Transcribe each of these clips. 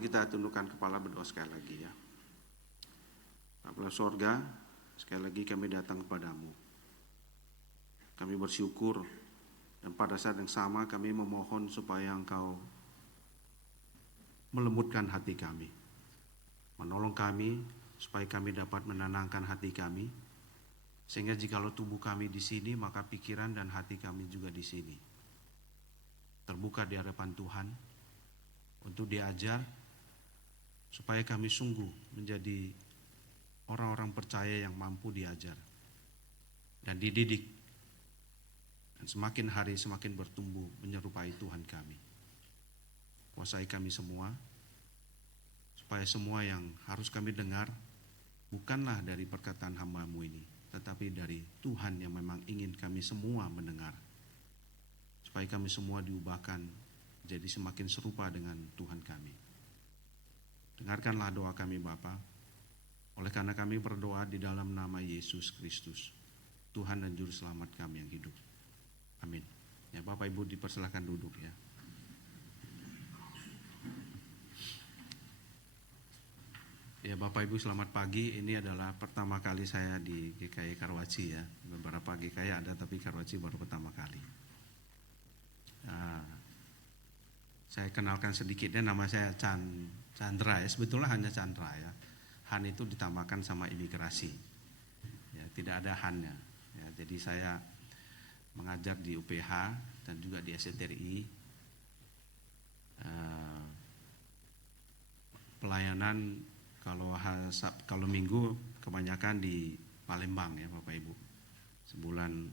Mari kita tundukkan kepala berdoa sekali lagi ya. Bapa sorga, sekali lagi kami datang kepadamu. Kami bersyukur dan pada saat yang sama kami memohon supaya Engkau melembutkan hati kami. Menolong kami supaya kami dapat menenangkan hati kami. Sehingga jikalau tubuh kami di sini, maka pikiran dan hati kami juga di sini. Terbuka di hadapan Tuhan untuk diajar supaya kami sungguh menjadi orang-orang percaya yang mampu diajar dan dididik, dan semakin hari semakin bertumbuh menyerupai Tuhan kami. Kuasai kami semua, supaya semua yang harus kami dengar bukanlah dari perkataan hamba-Mu ini, tetapi dari Tuhan yang memang ingin kami semua mendengar, supaya kami semua diubahkan jadi semakin serupa dengan Tuhan kami. Dengarkanlah doa kami Bapa, oleh karena kami berdoa di dalam nama Yesus Kristus, Tuhan dan Juru Selamat kami yang hidup. Amin. Ya, Bapak Ibu dipersilakan duduk ya. Ya, Bapak Ibu selamat pagi. Ini adalah pertama kali saya di GKI Karawaci ya. Beberapa GKI ada, tapi Karawaci baru pertama kali. Saya kenalkan sedikitnya, nama saya Chandra ya. Sebetulnya hanya Chandra ya. Han itu ditambahkan sama imigrasi. Ya, tidak ada Han-nya. Ya, jadi saya mengajar di UPH dan juga di STRI. Pelayanan kalau minggu kebanyakan di Palembang ya Bapak Ibu. Sebulan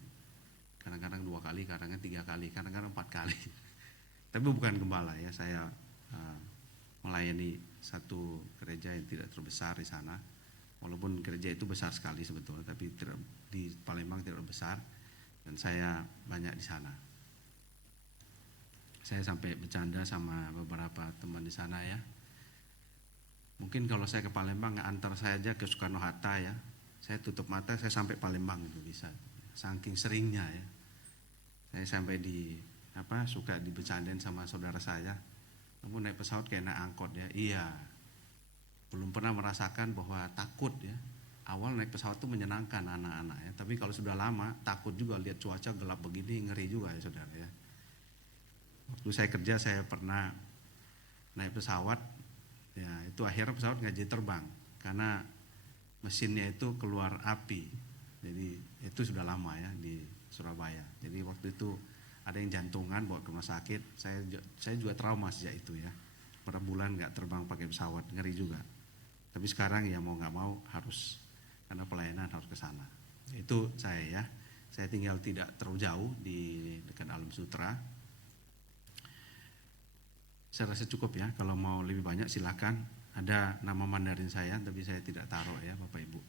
kadang-kadang 2 kali, kadang-kadang 3 kali, kadang-kadang 4 kali. Tapi bukan gembala ya, saya melayani satu gereja yang tidak terbesar di sana. Walaupun gereja itu besar sekali sebetulnya, tapi di Palembang tidak besar, dan saya banyak di sana. Saya sampai bercanda sama beberapa teman di sana ya. Mungkin kalau saya ke Palembang antar saya aja ke Soekarno-Hatta ya. Saya tutup mata, saya sampai Palembang itu bisa. Saking seringnya ya. Saya sampai suka dibercandain sama saudara saya. Kamu naik pesawat kayak naik angkot ya. Iya. Belum pernah merasakan bahwa takut ya. Awal naik pesawat itu menyenangkan anak-anak ya. Tapi kalau sudah lama takut juga, lihat cuaca gelap begini, ngeri juga ya saudara ya. Waktu saya kerja saya pernah naik pesawat ya, itu akhirnya pesawat nggak jadi terbang karena mesinnya itu keluar api. Jadi itu sudah lama ya di Surabaya. Jadi waktu itu ada yang jantungan bawa ke rumah sakit. Saya juga trauma sejak itu ya. Berapa bulan nggak terbang pakai pesawat, ngeri juga. Tapi sekarang ya mau nggak mau harus, karena pelayanan harus ke sana. Itu saya ya. Saya tinggal tidak terlalu jauh di dekat Alam Sutra. Saya rasa cukup ya. Kalau mau lebih banyak silakan. Ada nama Mandarin saya, tapi saya tidak taruh ya Bapak Ibu.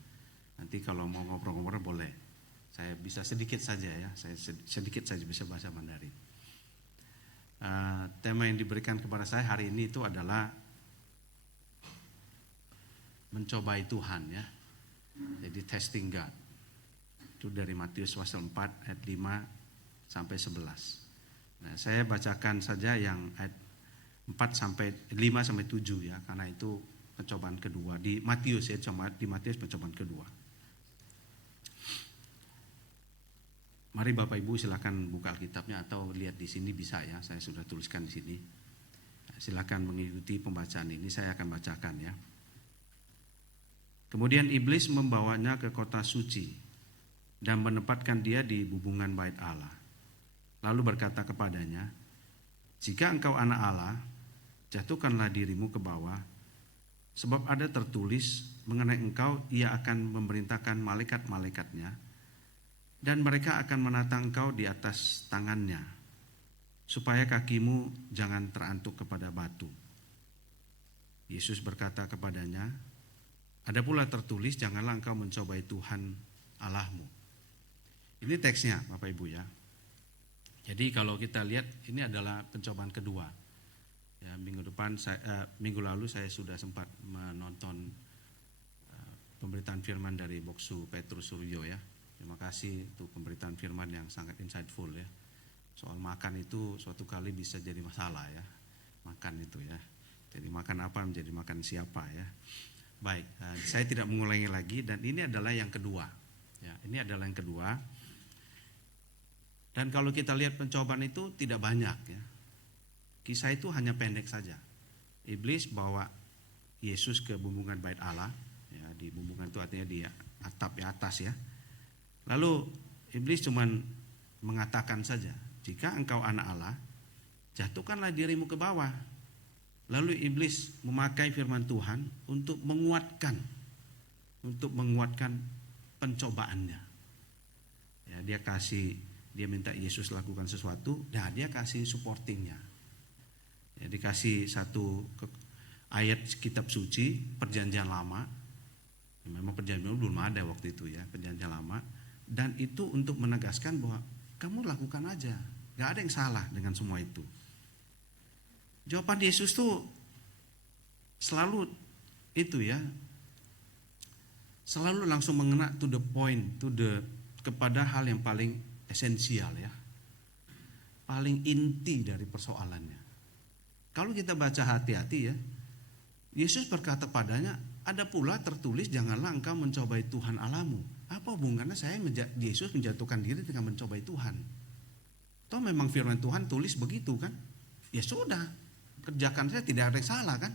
Nanti kalau mau ngobrol-ngobrol boleh. Saya bisa sedikit saja ya, saya sedikit saja bisa bahasa Mandarin. Tema yang diberikan kepada saya hari ini itu adalah mencobai Tuhan ya. Jadi testing God. Itu dari Matius pasal 4 ayat 5 sampai 11. Nah, saya bacakan saja yang ayat 5 sampai 7 ya, karena itu pencobaan kedua di Matius ya, di Matius pencobaan kedua. Mari Bapak Ibu silakan buka Alkitabnya atau lihat di sini bisa ya, saya sudah tuliskan di sini. Silakan mengikuti pembacaan ini, saya akan bacakan ya. Kemudian iblis membawanya ke kota suci dan menempatkan dia di bubungan bait Allah. Lalu berkata kepadanya, "Jika engkau anak Allah, jatuhkanlah dirimu ke bawah, sebab ada tertulis mengenai engkau, ia akan memerintahkan malaikat-malaikatnya, dan mereka akan menatang engkau di atas tangannya, supaya kakimu jangan terantuk kepada batu." Yesus berkata kepadanya, "Ada pula tertulis, janganlah engkau mencobai Tuhan Allahmu." Ini teksnya Bapak Ibu ya. Jadi kalau kita lihat ini adalah pencobaan kedua. Ya, minggu lalu saya sudah sempat menonton pemberitaan firman dari Boksu Petrus Suryo ya. Terima kasih untuk pemberitaan firman yang sangat insightful ya. Soal makan itu suatu kali bisa jadi masalah ya. Makan itu ya. Jadi makan apa menjadi makan siapa ya. Baik, saya tidak mengulangi lagi dan ini adalah yang kedua. Ya, ini adalah yang kedua. Dan kalau kita lihat pencobaan itu tidak banyak ya. Kisah itu hanya pendek saja. Iblis bawa Yesus ke bumbungan bait Allah, ya, di bumbungan itu artinya di atap di atas ya. Lalu iblis cuman mengatakan saja, jika engkau anak Allah, jatuhkanlah dirimu ke bawah. Lalu iblis memakai firman Tuhan untuk menguatkan pencobaannya. Ya, dia minta Yesus lakukan sesuatu, dan dia kasih supportingnya. Ya, dikasih satu ayat kitab suci Perjanjian Lama. Memang Perjanjian belum ada waktu itu ya, Perjanjian Lama, dan itu untuk menegaskan bahwa kamu lakukan aja, gak ada yang salah dengan semua itu. Jawaban Yesus tuh selalu itu ya, selalu langsung mengena to the point, kepada hal yang paling esensial ya, paling inti dari persoalannya. Kalau kita baca hati-hati ya, Yesus berkata padanya, ada pula tertulis janganlah engkau mencobai Tuhan Allahmu. Apa hubungannya Yesus menjatuhkan diri dengan mencobai Tuhan? Toh memang firman Tuhan tulis begitu kan? Ya sudah, kerjakan saja, tidak ada yang salah kan?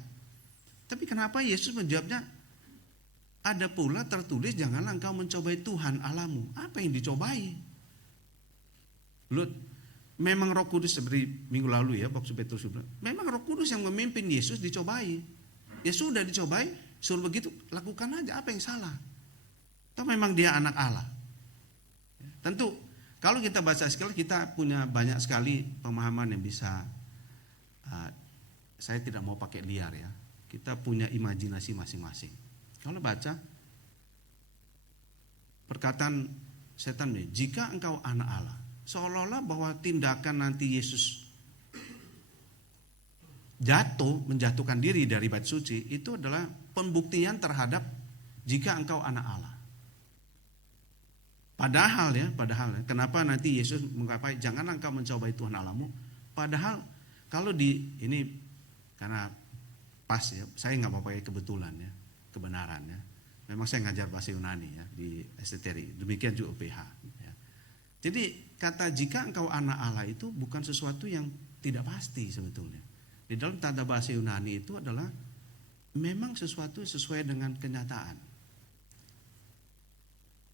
Tapi kenapa Yesus menjawabnya, ada pula tertulis janganlah engkau mencobai Tuhan Allahmu. Apa yang dicobai? Loh, memang Roh Kudus seperti minggu lalu ya, waktu Petrus bilang, memang Roh Kudus yang memimpin Yesus dicobai. Ya sudah dicobai, suruh begitu, lakukan aja, apa yang salah? Toh memang dia anak Allah. Tentu kalau kita baca sekali, kita punya banyak sekali pemahaman yang bisa, saya tidak mau pakai liar ya, kita punya imajinasi masing-masing. Kalau baca perkataan setan ini, jika engkau anak Allah, seolah-olah bahwa tindakan nanti Yesus menjatuhkan diri dari bait suci itu adalah pembuktian terhadap jika engkau anak Allah. Padahal kenapa nanti Yesus mengatakan jangan engkau mencobai Tuhan Allahmu? Padahal kalau ini karena pas ya, saya nggak mau pakai kebetulan ya, kebenaran ya. Memang saya ngajar bahasa Yunani ya di STTRI, demikian juga UPH. Ya. Jadi kata jika engkau anak Allah itu bukan sesuatu yang tidak pasti sebetulnya. Di dalam tanda bahasa Yunani itu adalah memang sesuatu sesuai dengan kenyataan.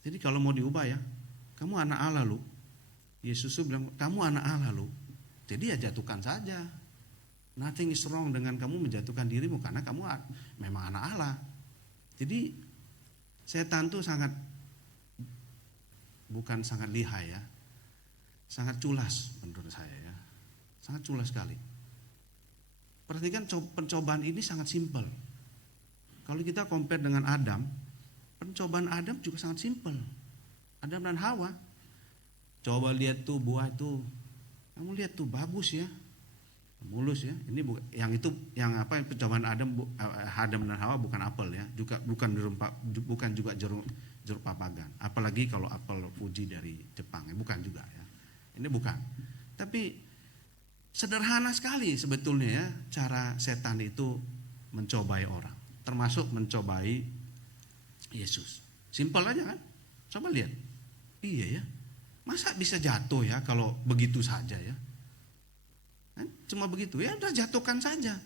Jadi kalau mau diubah ya, kamu anak Allah lu. Yesus bilang kamu anak Allah lu. Jadi ya jatuhkan saja. Nothing is wrong dengan kamu menjatuhkan dirimu karena kamu memang anak Allah. Jadi setan itu bukan sangat lihai ya, sangat culas menurut saya ya, sangat culas sekali. Perhatikan pencobaan ini sangat simpel. Kalau kita compare dengan Adam, pencobaan Adam juga sangat simpel. Adam dan Hawa, coba lihat tuh buah itu, kamu lihat tuh bagus ya, mulus ya. Ini yang pencobaan Adam dan Hawa bukan apel ya, bukan juga jeruk papagan. Apalagi kalau apel Fuji dari Jepang ya, bukan juga ya. Ini bukan. Tapi sederhana sekali sebetulnya ya cara setan itu mencobai orang, termasuk mencobai Yesus. Simpel aja kan? Coba lihat. Iya ya. Masa bisa jatuh ya kalau begitu saja ya? Cuma begitu ya, udah jatuhkan saja.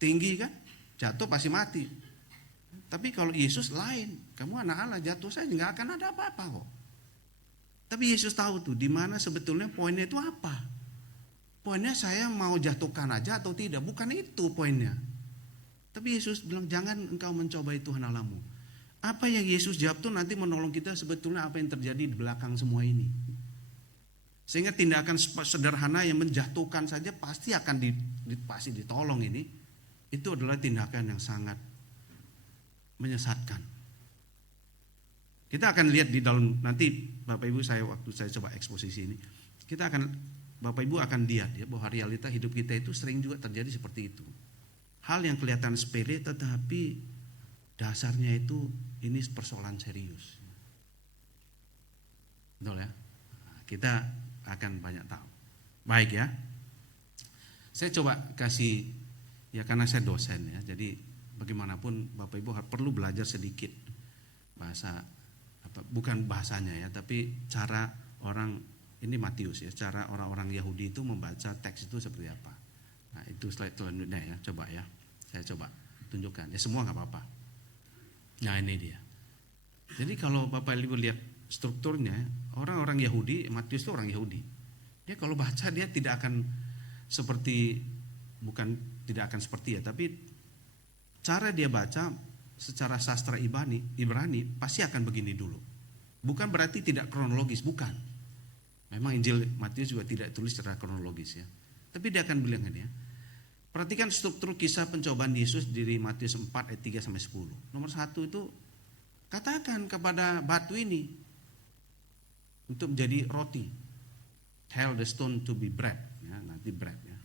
Tinggi kan? Jatuh pasti mati. Tapi kalau Yesus lain, kamu anak Allah, jatuh saja nggak akan ada apa-apa kok. Tapi Yesus tahu tuh di mana sebetulnya poinnya itu apa. Poinnya saya mau jatuhkan aja atau tidak, bukan itu poinnya. Tapi Yesus bilang jangan engkau mencobai Tuhan Allahmu. Apa yang Yesus jawab tuh nanti menolong kita sebetulnya apa yang terjadi di belakang semua ini. Sehingga tindakan sederhana yang menjatuhkan saja pasti akan pasti ditolong ini. Itu adalah tindakan yang sangat menyesatkan. Kita akan lihat di dalam nanti Bapak Ibu waktu saya coba eksposisi ini, Bapak Ibu akan lihat ya bahwa realita hidup kita itu sering juga terjadi seperti itu. Hal yang kelihatan sepele tetapi dasarnya itu ini persoalan serius. Betul ya? Kita akan banyak tahu. Baik ya. Saya coba kasih Ya karena saya dosen ya, jadi bagaimanapun Bapak Ibu perlu belajar sedikit bahasa, bukan bahasanya ya, tapi cara orang, ini Matius ya, cara orang-orang Yahudi itu membaca teks itu seperti apa. Nah itu slide selanjutnya ya, coba ya, saya coba tunjukkan ya, semua nggak apa-apa. Nah ini dia. Jadi kalau Bapak Ibu lihat strukturnya, orang-orang Yahudi, Matius itu orang Yahudi. Dia kalau baca dia tidak akan seperti, tidak akan seperti ya, tapi cara dia baca secara sastra Ibrani pasti akan begini dulu. Bukan berarti tidak kronologis, bukan. Memang Injil Matius juga tidak tulis secara kronologis ya. Tapi dia akan bilang ini ya. Perhatikan struktur kisah pencobaan Yesus dari Matius 4 ayat 3 sampai 10. Nomor 1 itu, katakan kepada batu ini untuk menjadi roti. Tell the stone to be bread, ya, nanti bread ya.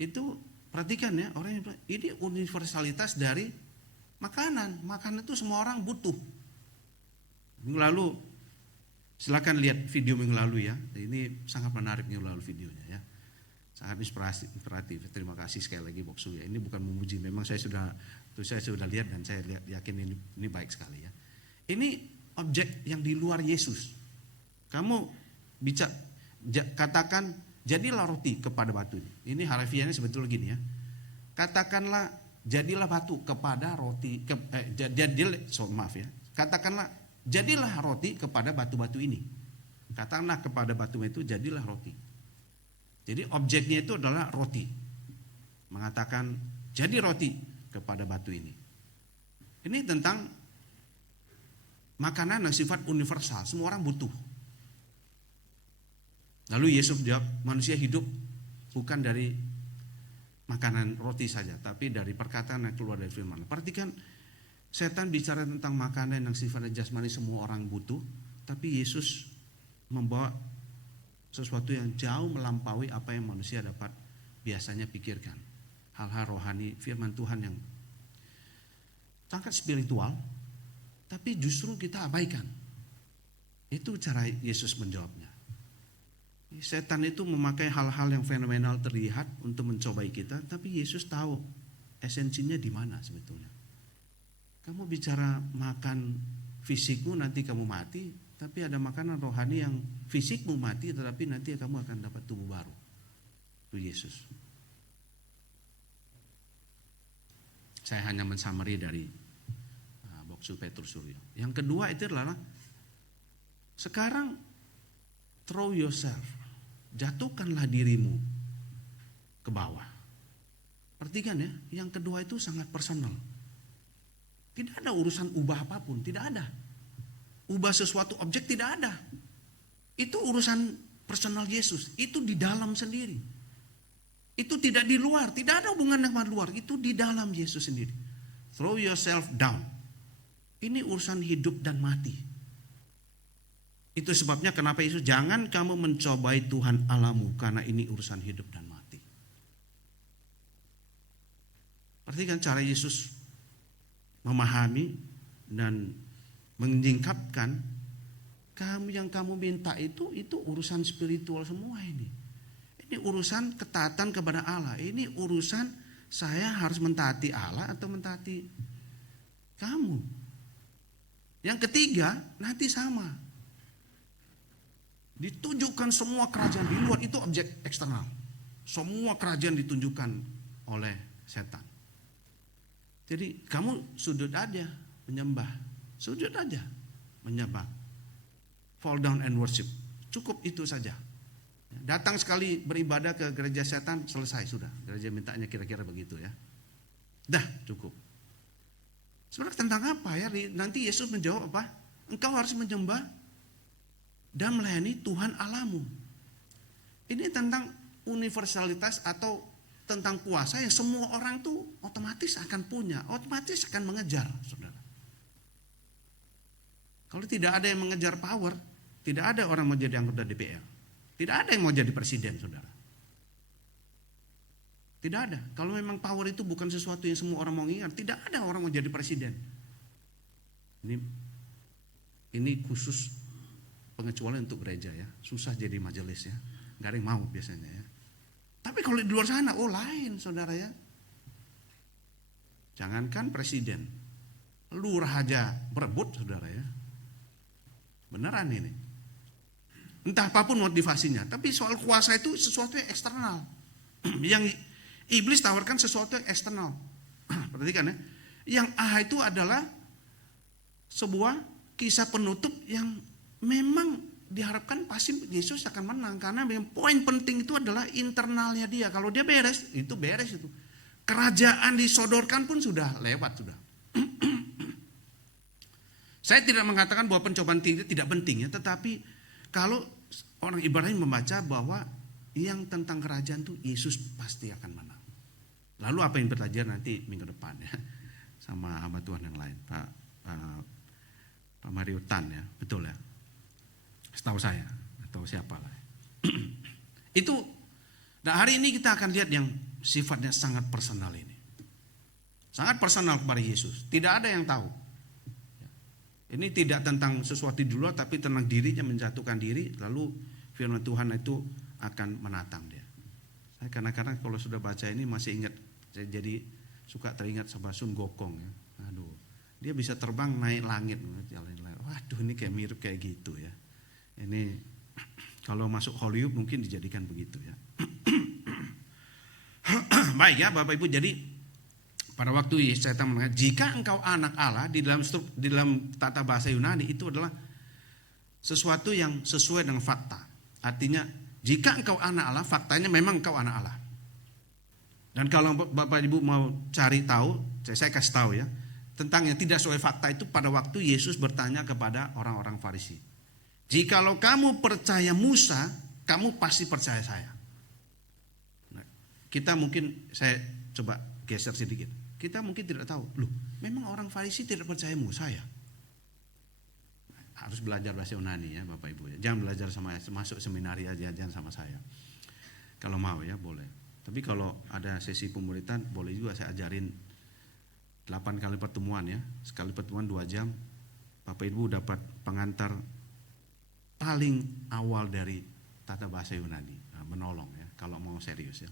Itu perhatikan ya, orang yang bilang, ini universalitas dari makanan. Makanan itu semua orang butuh. Minggu lalu, silakan lihat video minggu lalu ya. Ini sangat menarik minggu lalu videonya ya. Sangat inspiratif. Terima kasih sekali lagi Boksu ya. Ini bukan memuji, memang saya sudah lihat dan saya yakin ini baik sekali ya. Ini objek yang di luar Yesus. Kamu katakan jadilah roti kepada batu ini. Ini harafiahnya sebetulnya gini ya. Katakanlah jadilah batu kepada roti. Katakanlah jadilah roti kepada batu-batu ini. Katakanlah kepada batu itu jadilah roti. Jadi objeknya itu adalah roti. Mengatakan jadi roti kepada batu ini. Ini tentang makanan yang sifat universal, semua orang butuh. Lalu Yesus jawab, manusia hidup bukan dari makanan roti saja, tapi dari perkataan yang keluar dari firman. Perhatikan, setan bicara tentang makanan yang sifatnya jasmani semua orang butuh, tapi Yesus membawa sesuatu yang jauh melampaui apa yang manusia dapat biasanya pikirkan. Hal-hal rohani, firman Tuhan yang sangat spiritual, tapi justru kita abaikan. Itu cara Yesus menjawabnya. Setan itu memakai hal-hal yang fenomenal terlihat untuk mencobai kita, tapi Yesus tahu esensinya di mana sebetulnya. Kamu bicara makan fisikmu nanti kamu mati, tapi ada makanan rohani yang fisikmu mati, tetapi nanti kamu akan dapat tubuh baru. Itu Yesus. Saya hanya mensummary dari Boksu Petrus Suryo. Yang kedua itu adalah sekarang throw yourself. Jatuhkanlah dirimu ke bawah. Perhatikan ya, yang kedua itu sangat personal. Tidak ada urusan ubah apapun, tidak ada. Ubah sesuatu objek tidak ada. Itu urusan personal Yesus, itu di dalam sendiri. Itu tidak di luar, tidak ada hubungan dengan luar, itu di dalam Yesus sendiri. Throw yourself down. Ini urusan hidup dan mati. Itu sebabnya kenapa Yesus, jangan kamu mencobai Tuhan Allahmu, karena ini urusan hidup dan mati. Perhatikan cara Yesus memahami dan menyingkapkan, yang kamu minta itu urusan spiritual semua ini. Ini urusan ketaatan kepada Allah. Ini urusan saya harus mentaati Allah atau mentaati kamu. Yang ketiga nanti sama. Ditunjukkan semua kerajaan di luar, itu objek eksternal. Semua kerajaan ditunjukkan oleh setan. Jadi kamu sujud aja menyembah, sujud aja menyembah, fall down and worship, cukup itu saja. Datang sekali beribadah ke gereja setan, selesai sudah. Gereja mintanya kira-kira begitu ya. Dah cukup. Sebenarnya tentang apa ya? Nanti Yesus menjawab apa? Engkau harus menyembah dan melayani Tuhan Allahmu. Ini tentang universalitas atau tentang kuasa yang semua orang tuh otomatis akan punya, otomatis akan mengejar, saudara. Kalau tidak ada yang mengejar power, tidak ada orang mau jadi anggota DPR. Tidak ada yang mau jadi presiden, saudara. Tidak ada. Kalau memang power itu bukan sesuatu yang semua orang mau ingat, tidak ada orang mau jadi presiden. Ini khusus pengecualian untuk gereja ya, susah jadi majelis ya, nggak ada yang mau biasanya ya. Tapi kalau di luar sana, lain saudara ya. Jangankan presiden, lurah aja berebut, saudara ya. Beneran ini. Entah apapun motivasinya, tapi soal kuasa itu sesuatu yang eksternal. Yang iblis tawarkan sesuatu yang eksternal. Perhatikan ya. Yang A itu adalah sebuah kisah penutup yang memang diharapkan pasti Yesus akan menang. Karena yang poin penting itu adalah internalnya dia. Kalau dia beres, itu beres itu. Kerajaan disodorkan pun sudah lewat sudah. Saya tidak mengatakan bahwa pencobaan tidak penting ya, tetapi kalau orang Ibrani membaca bahwa yang tentang kerajaan itu Yesus pasti akan menang. Lalu apa yang belajar nanti minggu depan ya, sama hamba Tuhan yang lain, Pak Mario Tan ya, betul ya, setahu saya atau siapa lah. Itu, nah hari ini kita akan lihat yang sifatnya sangat personal ini, sangat personal kepada Yesus. Tidak ada yang tahu. Ini tidak tentang sesuatu di luar, tapi tentang dirinya menjatuhkan diri, lalu firman Tuhan itu akan menatang dia. Saya kadang-kadang kalau sudah baca ini masih ingat, saya jadi suka teringat sama Sun Gokong ya. Aduh, dia bisa terbang naik langit, waduh ini kayak mirip kayak gitu ya. Ini kalau masuk Hollywood mungkin dijadikan begitu ya. Baik ya Bapak Ibu, jadi pada waktu setan mengatakan, jika engkau anak Allah, di dalam tata bahasa Yunani itu adalah sesuatu yang sesuai dengan fakta. Artinya, jika engkau anak Allah, faktanya memang engkau anak Allah. Dan kalau Bapak Ibu mau cari tahu, saya kasih tahu ya, tentang yang tidak sesuai fakta itu pada waktu Yesus bertanya kepada orang-orang Farisi. Jikalau kamu percaya Musa, kamu pasti percaya saya. Nah, kita mungkin, saya coba geser sedikit. Kita mungkin tidak tahu, loh memang orang Farisi tidak percaya Musa ya? Harus belajar bahasa Yunani ya Bapak Ibu ya. Jangan belajar sama masuk seminari aja, jangan sama saya. Kalau mau ya boleh. Tapi kalau ada sesi pemuritan boleh juga saya ajarin 8 kali pertemuan ya. Sekali pertemuan 2 jam. Bapak Ibu dapat pengantar paling awal dari tata bahasa Yunani. Nah, menolong ya kalau mau serius ya.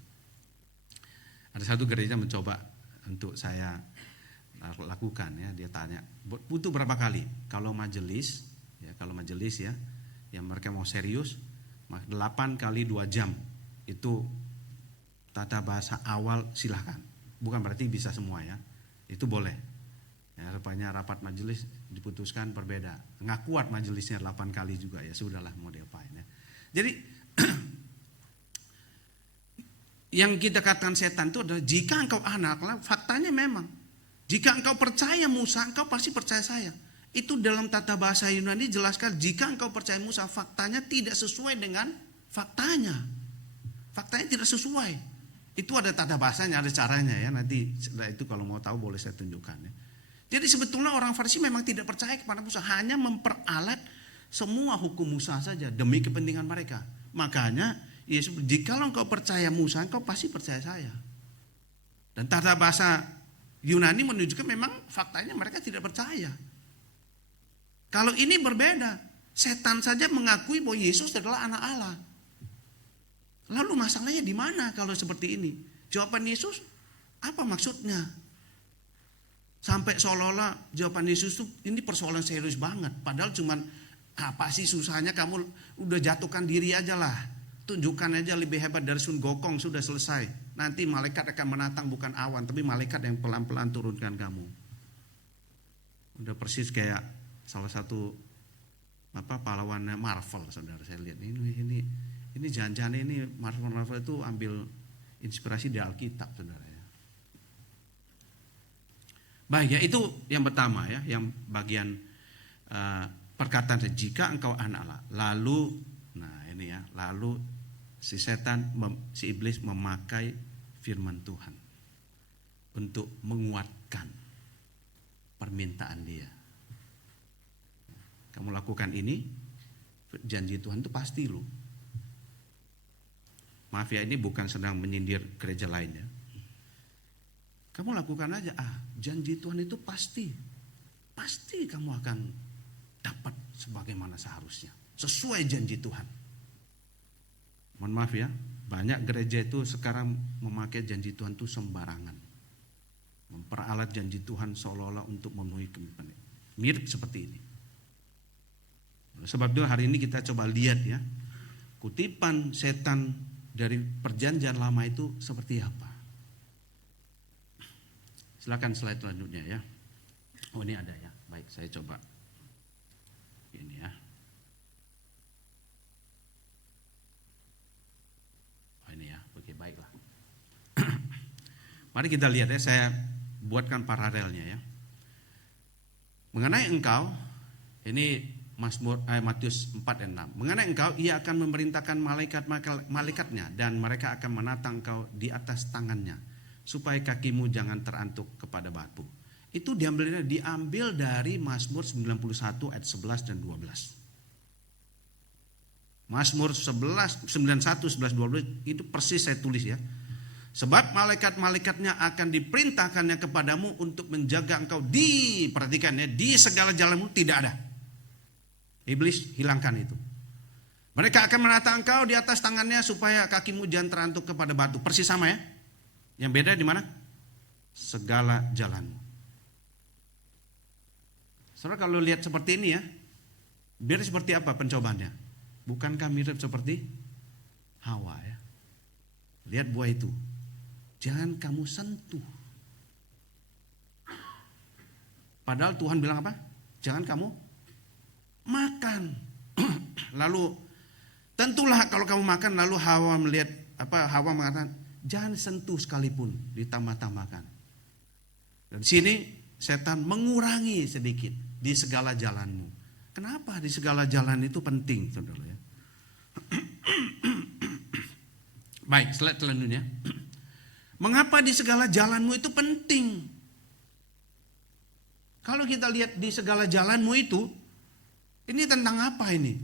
Ada satu gereja mencoba untuk saya lakukan ya, dia tanya butuh berapa kali kalau majelis ya, yang mereka mau serius 8 kali 2 jam itu tata bahasa awal, silahkan, bukan berarti bisa semua ya, itu boleh ya. Rupanya rapat majelis diputuskan berbeda, nggak kuat majelisnya 8 kali juga ya, sudahlah mau diapain ya. Jadi yang kita katakan setan itu adalah jika engkau anak Allah, faktanya memang. Jika engkau percaya Musa, engkau pasti percaya saya. Itu dalam tata bahasa Yunani jelaskan, jika engkau percaya Musa, faktanya tidak sesuai dengan faktanya. Faktanya tidak sesuai. Itu ada tata bahasanya, ada caranya ya. Nanti itu kalau mau tahu boleh saya tunjukkan ya. Jadi sebetulnya orang Farisi memang tidak percaya kepada Musa, hanya memperalat semua hukum Musa saja demi kepentingan mereka. Makanya Yesus, jikalau engkau percaya Musa, engkau pasti percaya saya. Dan tata bahasa Yunani menunjukkan memang faktanya mereka tidak percaya. Kalau ini berbeda, setan saja mengakui bahwa Yesus adalah anak Allah. Lalu masalahnya di mana kalau seperti ini? Jawaban Yesus, apa maksudnya? Sampai seolah-olah jawaban Yesus itu ini persoalan serius banget. Padahal cuman apa sih susahnya, kamu udah jatuhkan diri aja lah. Tunjukkan aja lebih hebat dari Sun Gokong, sudah selesai. Nanti malaikat akan menatang, bukan awan, tapi malaikat yang pelan-pelan turunkan kamu. Udah persis kayak salah satu pahlawannya Marvel, saudara. Saya lihat ini jangan-jangan ini Marvel itu ambil inspirasi di Alkitab, saudara ya. Baik ya, itu yang pertama ya, yang bagian perkataan jika engkau anak Allah. Lalu, nah ini ya, lalu si iblis memakai firman Tuhan untuk menguatkan permintaan dia. Kamu lakukan ini, janji Tuhan itu pasti loh. Maaf ya, ini bukan sedang menyindir gereja lainnya. Kamu lakukan aja, janji Tuhan itu pasti. Pasti kamu akan dapat sebagaimana seharusnya. Sesuai janji Tuhan. Mohon maaf ya, banyak gereja itu sekarang memakai janji Tuhan itu sembarangan. memperalat janji Tuhan seolah-olah untuk memenuhi kemimpinan. Mirip seperti ini. Sebab itu hari ini kita coba lihat ya, kutipan setan dari perjanjian lama itu seperti apa. Silakan slide selanjutnya ya. Oh ini ada ya, baik saya coba ini ya. Oh ini ya, oke baiklah. Mari kita lihat ya, saya buatkan paralelnya ya. Mengenai engkau, ini Matius 4 dan 6. Mengenai engkau, ia akan memerintahkan malaikatnya dan mereka akan menata engkau di atas tangannya supaya kakimu jangan terantuk kepada batu. Itu diambil dari Mazmur 91 ayat 11 dan 12. Mazmur 91, 11, 12 itu persis saya tulis ya. Sebab malaikat-malaikatnya akan diperintahkannya kepadamu untuk menjaga engkau perhatikan ya, di segala jalanmu tidak ada. Iblis hilangkan itu. Mereka akan menata engkau di atas tangannya supaya kakimu jangan terantuk kepada batu. Persis sama ya. Yang beda di mana? Segala jalanmu. Saudara kalau lihat seperti ini ya, biar seperti apa pencobaannya? Bukankah mirip seperti Hawa ya? Lihat buah itu. Jangan kamu sentuh. Padahal Tuhan bilang apa? Jangan kamu makan. Lalu tentulah kalau kamu makan, lalu Hawa mengatakan jangan sentuh sekalipun, ditambah-tambahkan. Dan sini setan mengurangi sedikit di segala jalanmu. Kenapa di segala jalan itu penting, saudara ya? Baik, slide selanjutnya. Mengapa di segala jalanmu itu penting? Kalau kita lihat di segala jalanmu itu, ini tentang apa ini?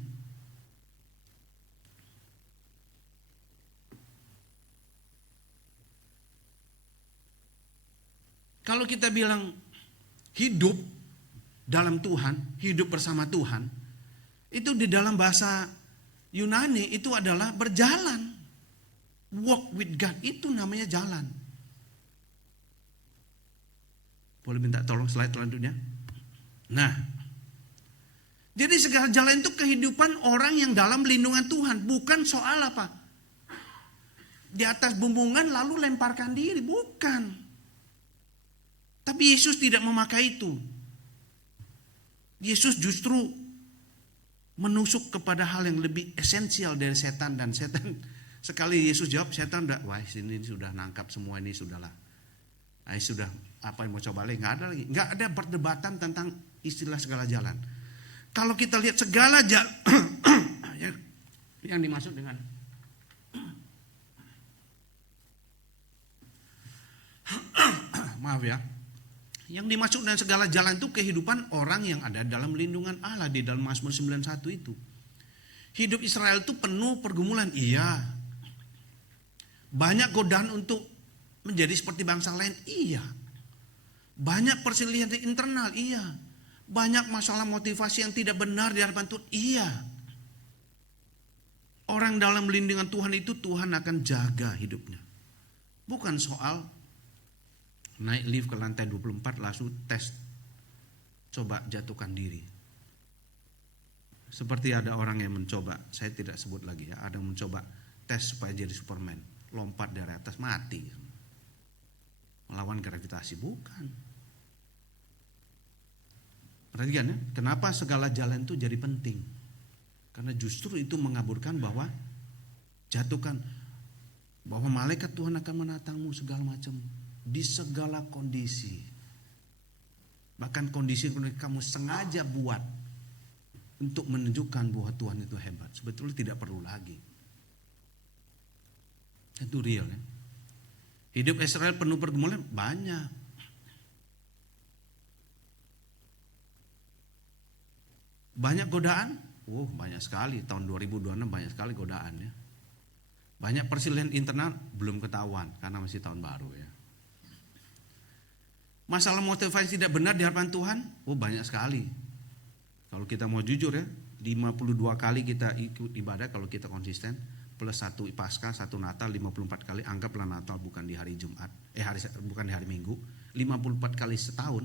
Kalau kita bilang hidup dalam Tuhan, hidup bersama Tuhan, itu di dalam bahasa Yunani itu adalah berjalan. Walk with God, itu namanya jalan. Boleh minta tolong slide selanjutnya? Nah, jadi segala jalan itu kehidupan orang yang dalam lindungan Tuhan. Bukan soal apa? Di atas bumbungan lalu lemparkan diri. Bukan. Tapi Yesus tidak memakai itu. Yesus justru menusuk kepada hal yang lebih esensial dari setan. Dan setan, sekali Yesus jawab, setan udah, wah ini sudah nangkap semua ini, sudahlah. Nah, sudah, apa yang mau coba lagi? Nggak ada lagi. Nggak ada perdebatan tentang istilah segala jalan. Kalau kita lihat segala jalan yang dimaksud dengan maaf ya, yang dimaksud dengan segala jalan itu kehidupan orang yang ada dalam lindungan Allah di dalam Mazmur 91 itu. Hidup Israel itu penuh pergumulan, iya. Banyak godaan untuk menjadi seperti bangsa lain, iya. Banyak perselisihan internal, iya. Banyak masalah motivasi yang tidak benar di hadapan Tuhan, iya. Orang dalam lindungan Tuhan itu Tuhan akan jaga hidupnya. Bukan soal naik lift ke lantai 24 langsung tes, coba jatuhkan diri. Seperti ada orang yang mencoba, saya tidak sebut lagi ya, ada yang mencoba tes supaya jadi Superman, lompat dari atas mati, melawan gravitasi. Bukan. Perhatikan ya, kenapa segala jalan itu jadi penting? Karena justru itu mengaburkan bahwa jatuhkan, bahwa malaikat Tuhan akan menatangmu segala macam di segala kondisi. Bahkan kondisi kamu sengaja buat untuk menunjukkan bahwa Tuhan itu hebat. Sebetulnya tidak perlu lagi. Itu real ya. Hidup Israel penuh pergumulan banyak. Banyak godaan? Banyak sekali. Tahun 2026 banyak sekali godaan ya. Banyak perselisihan internal belum ketahuan karena masih tahun baru ya. Masalah motivasi tidak benar di hadapan Tuhan? Banyak sekali. Kalau kita mau jujur ya, 52 kali kita ikut ibadah kalau kita konsisten, plus 1 Paskah, 1 Natal, 54 kali, anggaplah Natal bukan di hari Jumat, bukan di hari Minggu. 54 kali setahun.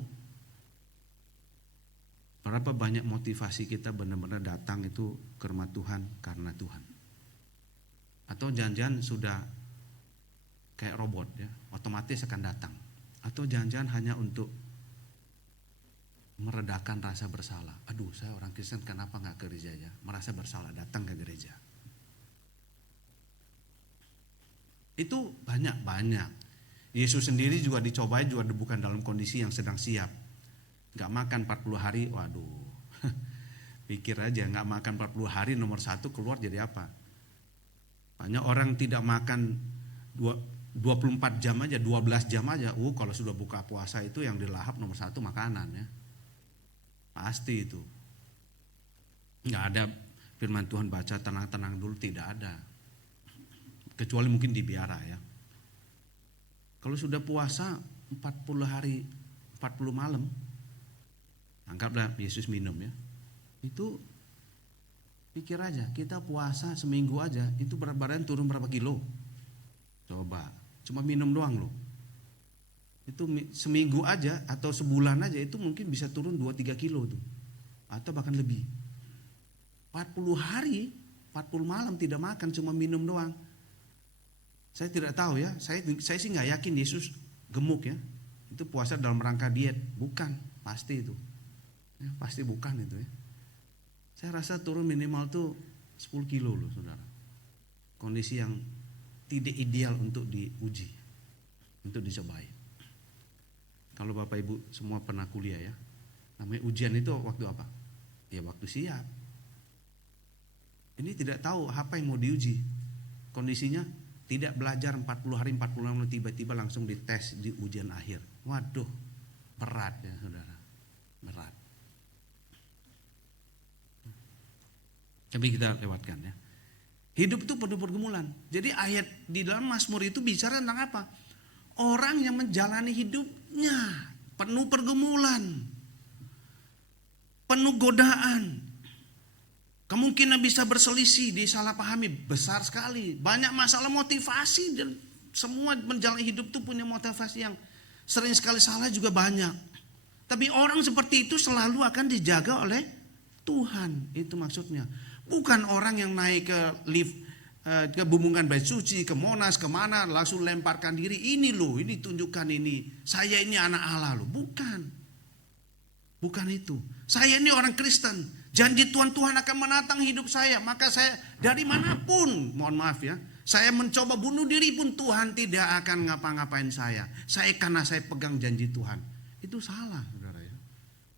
Berapa banyak motivasi kita benar-benar datang itu ke rumah Tuhan karena Tuhan. Atau jangan-jangan sudah kayak robot ya, otomatis akan datang. Atau jangan-jangan hanya untuk meredakan rasa bersalah. Aduh, saya orang Kristen kenapa nggak ke gereja ya? Merasa bersalah datang ke gereja. Itu banyak. Yesus sendiri juga dicobai juga bukan dalam kondisi yang sedang siap. Nggak makan 40 hari, waduh. Pikir aja nggak makan 40 hari nomor 1 keluar jadi apa? Banyak orang tidak makan 24 jam aja, 12 jam aja. Kalau sudah buka puasa itu yang dilahap nomor 1 makanan ya. Pasti itu. Nggak ada firman Tuhan baca tenang-tenang dulu, tidak ada. Kecuali mungkin di biara ya. Kalau sudah puasa 40 hari, 40 malam, anggaplah Yesus minum ya. Itu pikir aja, kita puasa seminggu aja, itu berat badan turun berapa kilo? Coba, cuma minum doang loh. Itu seminggu aja atau sebulan aja itu mungkin bisa turun 2-3 kilo tuh. Atau bahkan lebih. 40 hari, 40 malam tidak makan, cuma minum doang. Saya tidak tahu ya, saya sih nggak yakin Yesus gemuk ya. Itu puasa dalam rangka diet, bukan, pasti itu. Ya, pasti bukan itu ya. Saya rasa turun minimal tuh 10 kilo loh saudara. Kondisi yang tidak ideal untuk diuji, untuk dicobai. Kalau Bapak Ibu semua pernah kuliah ya, namanya ujian itu waktu apa? Ya waktu siap. Ini tidak tahu apa yang mau diuji. Kondisinya tidak belajar 40 hari 40 malam tiba-tiba langsung dites di ujian akhir. Waduh, berat ya saudara, berat. Tapi kita lewatkan ya. Hidup itu penuh pergumulan. Jadi ayat di dalam Mazmur itu bicara tentang apa? Orang yang menjalani hidupnya penuh pergumulan, penuh godaan, kemungkinan bisa berselisih, disalahpahami besar sekali. Banyak masalah motivasi dan semua menjalani hidup itu punya motivasi yang sering sekali salah juga banyak. Tapi orang seperti itu selalu akan dijaga oleh Tuhan. Itu maksudnya. Bukan orang yang naik ke lift, ke Bumbungan Bait Suci, ke Monas, kemana langsung lemparkan diri. Ini loh, ini tunjukkan ini. Saya ini anak Allah loh. Bukan itu. Saya ini orang Kristen. Janji Tuhan akan menatang hidup saya. Maka saya dari manapun, mohon maaf ya, saya mencoba bunuh diri pun Tuhan tidak akan ngapa-ngapain saya. Karena saya pegang janji Tuhan. Itu salah saudara ya.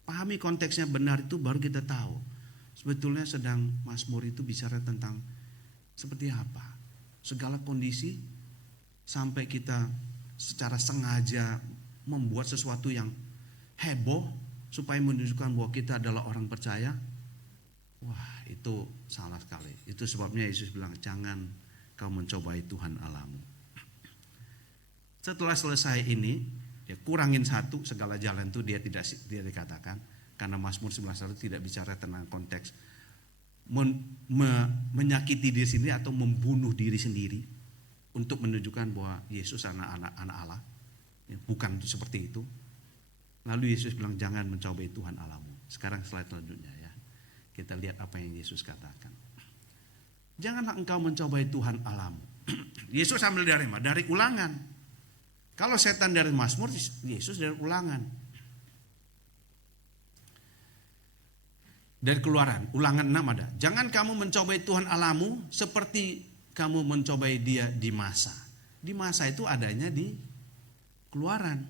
Pahami konteksnya benar itu baru kita tahu. Sebetulnya sedang Mazmur itu bicara tentang seperti apa. Segala kondisi sampai kita secara sengaja membuat sesuatu yang heboh supaya menunjukkan bahwa kita adalah orang percaya. Wah, itu salah sekali. Itu sebabnya Yesus bilang jangan kau mencobai Tuhan Allahmu. Setelah selesai ini, ya kurangin satu, segala jalan itu dia tidak dikatakan. Karena Mazmur 11 tidak bicara tentang konteks menyakiti diri sendiri atau membunuh diri sendiri untuk menunjukkan bahwa Yesus anak Allah. Ya, bukan seperti itu. Lalu Yesus bilang jangan mencobai Tuhan Allahmu. Sekarang slide selanjutnya ya. Kita lihat apa yang Yesus katakan. Janganlah engkau mencobai Tuhan Allahmu. Yesus ambil dari mana? Dari Ulangan. Kalau setan dari Mazmur, Yesus dari Ulangan. Dari Keluaran, Ulangan 6 ada. Jangan kamu mencobai Tuhan Allahmu seperti kamu mencobai dia di masa. Di masa itu adanya di Keluaran.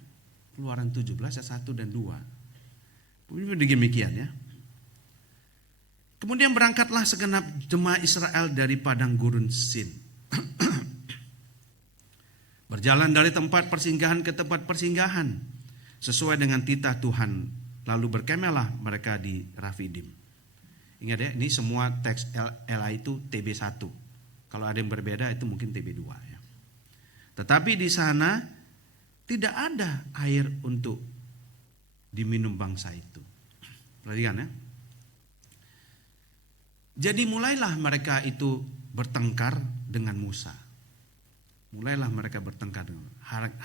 Keluaran 17 ayat 1 dan 2. Demikian ya. Kemudian berangkatlah segenap jemaah Israel dari padang gurun Sin. Berjalan dari tempat persinggahan ke tempat persinggahan sesuai dengan titah Tuhan. Lalu berkemelah mereka di Rafidim. Ingat ya, ini semua teks LA itu TB1. Kalau ada yang berbeda itu mungkin TB2 ya. Tetapi di sana tidak ada air untuk diminum bangsa itu. Perhatikan ya. Jadi mulailah mereka itu bertengkar dengan Musa. Mulailah mereka bertengkar dengan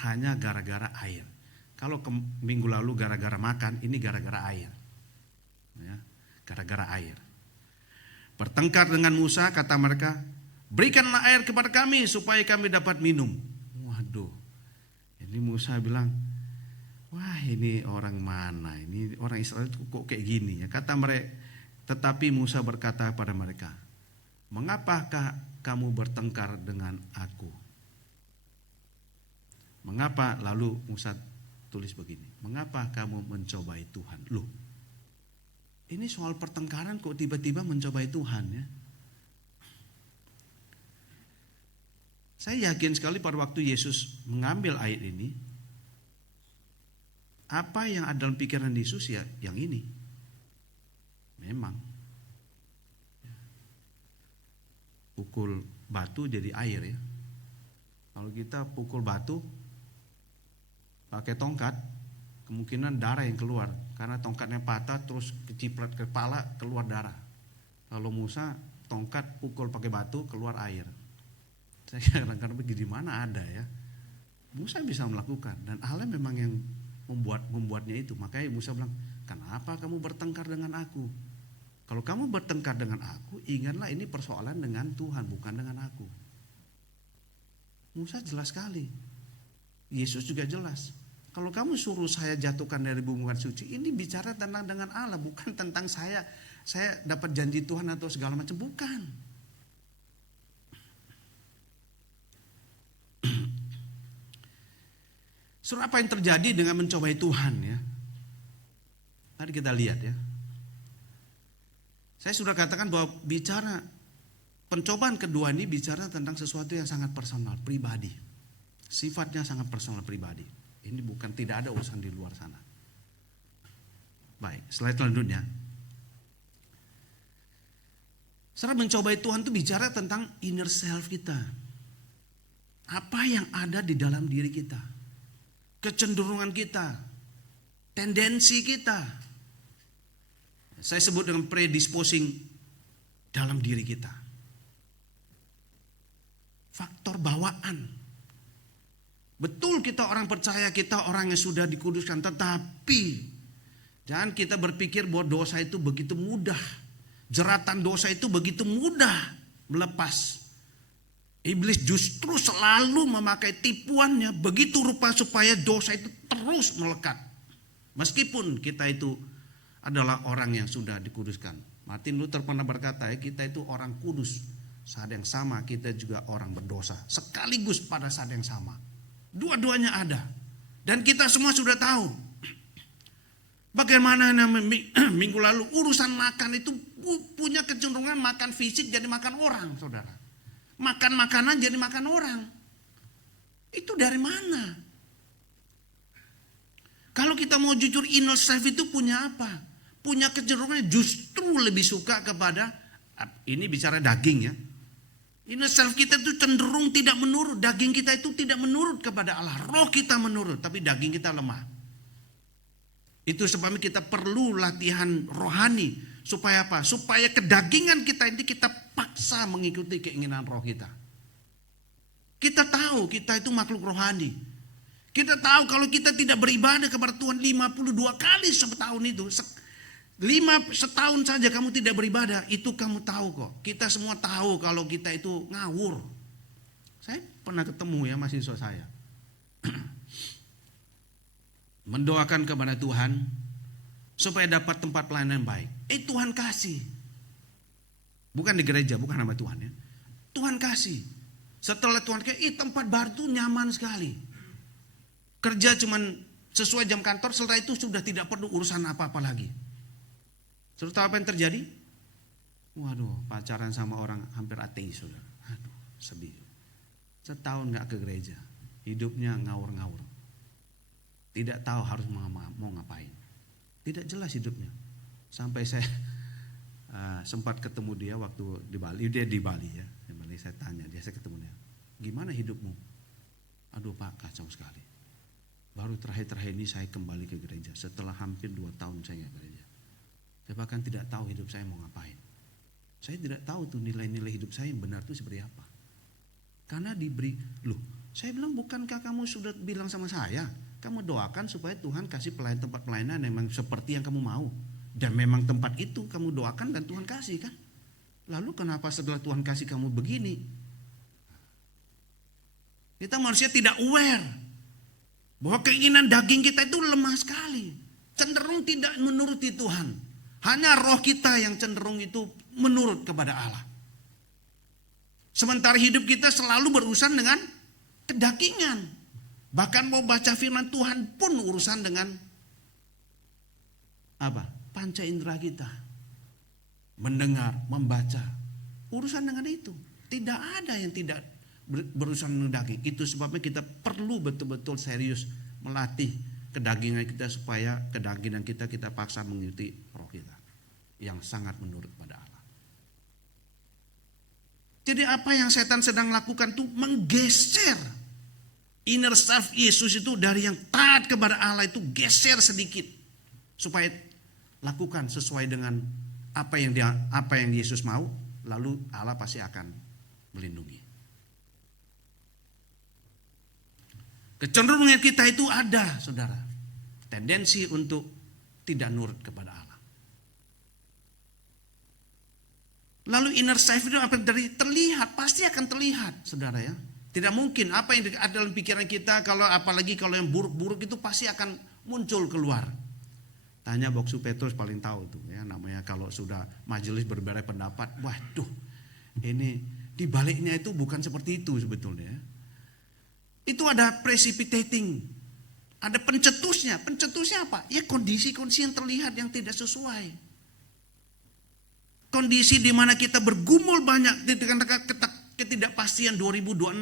hanya gara-gara air. Kalau minggu lalu gara-gara makan, ini gara-gara air. Ya, gara-gara air. Bertengkar dengan Musa, kata mereka, berikanlah air kepada kami supaya kami dapat minum. Waduh, ini Musa bilang, wah ini orang mana, ini orang Israel kok kayak gini ya. Kata mereka, tetapi Musa berkata kepada mereka, mengapakah kamu bertengkar dengan aku? Mengapa? Lalu Musa tulis begini, mengapa kamu mencobai Tuhan? Loh, ini soal pertengkaran kok tiba-tiba mencobai Tuhan ya. Saya yakin sekali pada waktu Yesus mengambil air ini, apa yang ada dalam pikiran Yesus ya yang ini. Memang pukul batu jadi air ya. Kalau kita pukul batu pakai tongkat, kemungkinan darah yang keluar karena tongkatnya patah terus keciprat kepala keluar darah. Kalau Musa tongkat pukul pakai batu keluar air. Saya kadang-kadang begini, mana ada ya. Musa bisa melakukan dan Allah memang yang membuatnya itu. Makanya Musa bilang, kenapa kamu bertengkar dengan aku? Kalau kamu bertengkar dengan aku, ingatlah ini persoalan dengan Tuhan, bukan dengan aku. Musa jelas sekali. Yesus juga jelas. Kalau kamu suruh saya jatuhkan dari bumi suci, ini bicara tentang dengan Allah, bukan tentang saya dapat janji Tuhan atau segala macam, bukan. Saudara, apa yang terjadi dengan mencobai Tuhan ya? Mari kita lihat ya. Saya sudah katakan bahwa bicara pencobaan kedua ini bicara tentang sesuatu yang sangat personal, pribadi. Sifatnya sangat personal, pribadi. Ini bukan, tidak ada urusan di luar sana. Baik, slide selanjutnya. Saudara, mencobai Tuhan itu bicara tentang inner self kita. Apa yang ada di dalam diri kita. Kecenderungan kita. Tendensi kita. Saya sebut dengan predisposing dalam diri kita. Faktor bawaan. Betul kita orang percaya, kita orang yang sudah dikuduskan. Tetapi jangan kita berpikir bahwa dosa itu begitu mudah. Jeratan dosa itu begitu mudah melepas. Iblis justru selalu memakai tipuannya begitu rupa supaya dosa itu terus melekat. Meskipun kita itu adalah orang yang sudah dikuduskan. Martin Luther pernah berkata, ya, kita itu orang kudus. Saat yang sama kita juga orang berdosa. Sekaligus pada saat yang sama. Dua-duanya ada. Dan kita semua sudah tahu. Bagaimana minggu lalu urusan makan itu punya kecenderungan makan fisik jadi makan orang, saudara. Makan makanan jadi makan orang. Itu dari mana? Kalau kita mau jujur, inner self itu punya apa? Punya kecenderungan justru lebih suka kepada, ini bicara daging ya. Inner self kita itu cenderung tidak menurut. Daging kita itu tidak menurut kepada Allah. Roh kita menurut, tapi daging kita lemah. Itu sebabnya kita perlu latihan rohani. Supaya apa? Supaya kedagingan kita ini kita paksa mengikuti keinginan roh kita. Kita tahu kita itu makhluk rohani. Kita tahu kalau kita tidak beribadah kepada Tuhan 52 kali setahun itu. Setahun saja kamu tidak beribadah, itu kamu tahu kok. Kita semua tahu kalau kita itu ngawur. Saya pernah ketemu ya mahasiswa saya. Mendoakan kepada Tuhan supaya dapat tempat pelayanan yang baik. Tuhan kasih. Bukan di gereja, bukan nama Tuhan ya. Tuhan kasih. Setelah Tuhan kasih, tempat baru itu nyaman sekali. Kerja cuman sesuai jam kantor, setelah itu sudah tidak perlu urusan apa-apa lagi. Terus apa yang terjadi? Waduh, pacaran sama orang hampir ateis, saudara. Aduh, sedih. Setahun gak ke gereja, hidupnya ngawur-ngawur. Tidak tahu harus mau ngapain. Tidak jelas hidupnya. Sampai saya sempat ketemu dia waktu di Bali. Dia di Bali ya. Di Bali saya tanya dia, saya ketemu dia. Gimana hidupmu? Aduh Pak, kacau sekali. Baru terakhir ini saya kembali ke gereja. Setelah hampir 2 tahun saya ke gereja. Saya bahkan tidak tahu hidup saya mau ngapain. Saya tidak tahu tuh nilai-nilai hidup saya yang benar itu seperti apa. Karena diberi, saya bilang bukankah kamu sudah bilang sama saya? Kamu doakan supaya Tuhan kasih tempat pelayanan memang seperti yang kamu mau. Dan memang tempat itu kamu doakan dan Tuhan kasih kan. Lalu kenapa setelah Tuhan kasih kamu begini? Kita manusia tidak aware bahwa keinginan daging kita itu lemah sekali. Cenderung tidak menuruti Tuhan. Hanya roh kita yang cenderung itu menurut kepada Allah. Sementara hidup kita selalu berurusan dengan kedagingan. Bahkan mau baca firman Tuhan pun urusan dengan apa? Panca indera kita. Mendengar, membaca. Urusan dengan itu. Tidak ada yang tidak berurusan dengan daging. Itu sebabnya kita perlu betul-betul serius melatih kedagingan kita supaya kedagingan kita paksa mengikuti roh kita yang sangat menurut pada Allah. Jadi apa yang setan sedang lakukan itu menggeser inner self Yesus itu dari yang taat kepada Allah itu geser sedikit supaya lakukan sesuai dengan apa yang Yesus mau, lalu Allah pasti akan melindungi. Kecenderungan kita itu ada, saudara. Tendensi untuk tidak nurut kepada Allah. Lalu inner self itu apa dari terlihat, pasti akan terlihat, saudara ya. Tidak mungkin apa yang ada dalam pikiran kita apalagi kalau yang buruk-buruk itu pasti akan muncul keluar. Tanya Boksu Petrus paling tahu tuh ya, namanya kalau sudah majelis berbeda pendapat, waduh, ini di baliknya itu bukan seperti itu sebetulnya. Itu ada precipitating, ada pencetusnya. Pencetusnya apa? Ya kondisi-kondisi yang terlihat yang tidak sesuai. Kondisi di mana kita bergumul banyak dengan ketidakpastian 2026.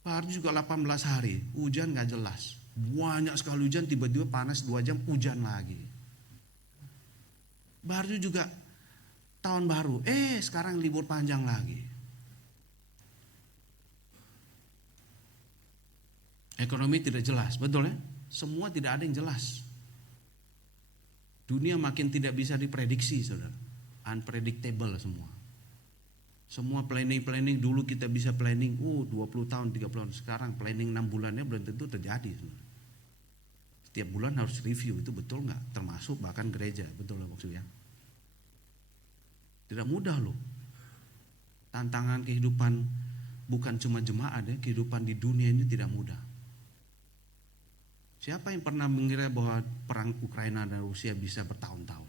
Baru juga 18 hari, hujan gak jelas. Banyak sekali hujan, tiba-tiba panas 2 jam, hujan lagi. Baru juga tahun baru, sekarang libur panjang lagi. Ekonomi tidak jelas, betul ya? Semua tidak ada yang jelas. Dunia makin tidak bisa diprediksi, saudara. Unpredictable semua. Semua planning dulu kita bisa planning 20 tahun, 30 tahun. Sekarang planning 6 bulannya belum tentu terjadi, saudara. Setiap bulan harus review, itu betul nggak? Termasuk bahkan gereja, betul lah maksudnya. Tidak mudah loh. Tantangan kehidupan bukan cuma jemaat ya, kehidupan di dunia ini tidak mudah. Siapa yang pernah mengira bahwa perang Ukraina dan Rusia bisa bertahun-tahun?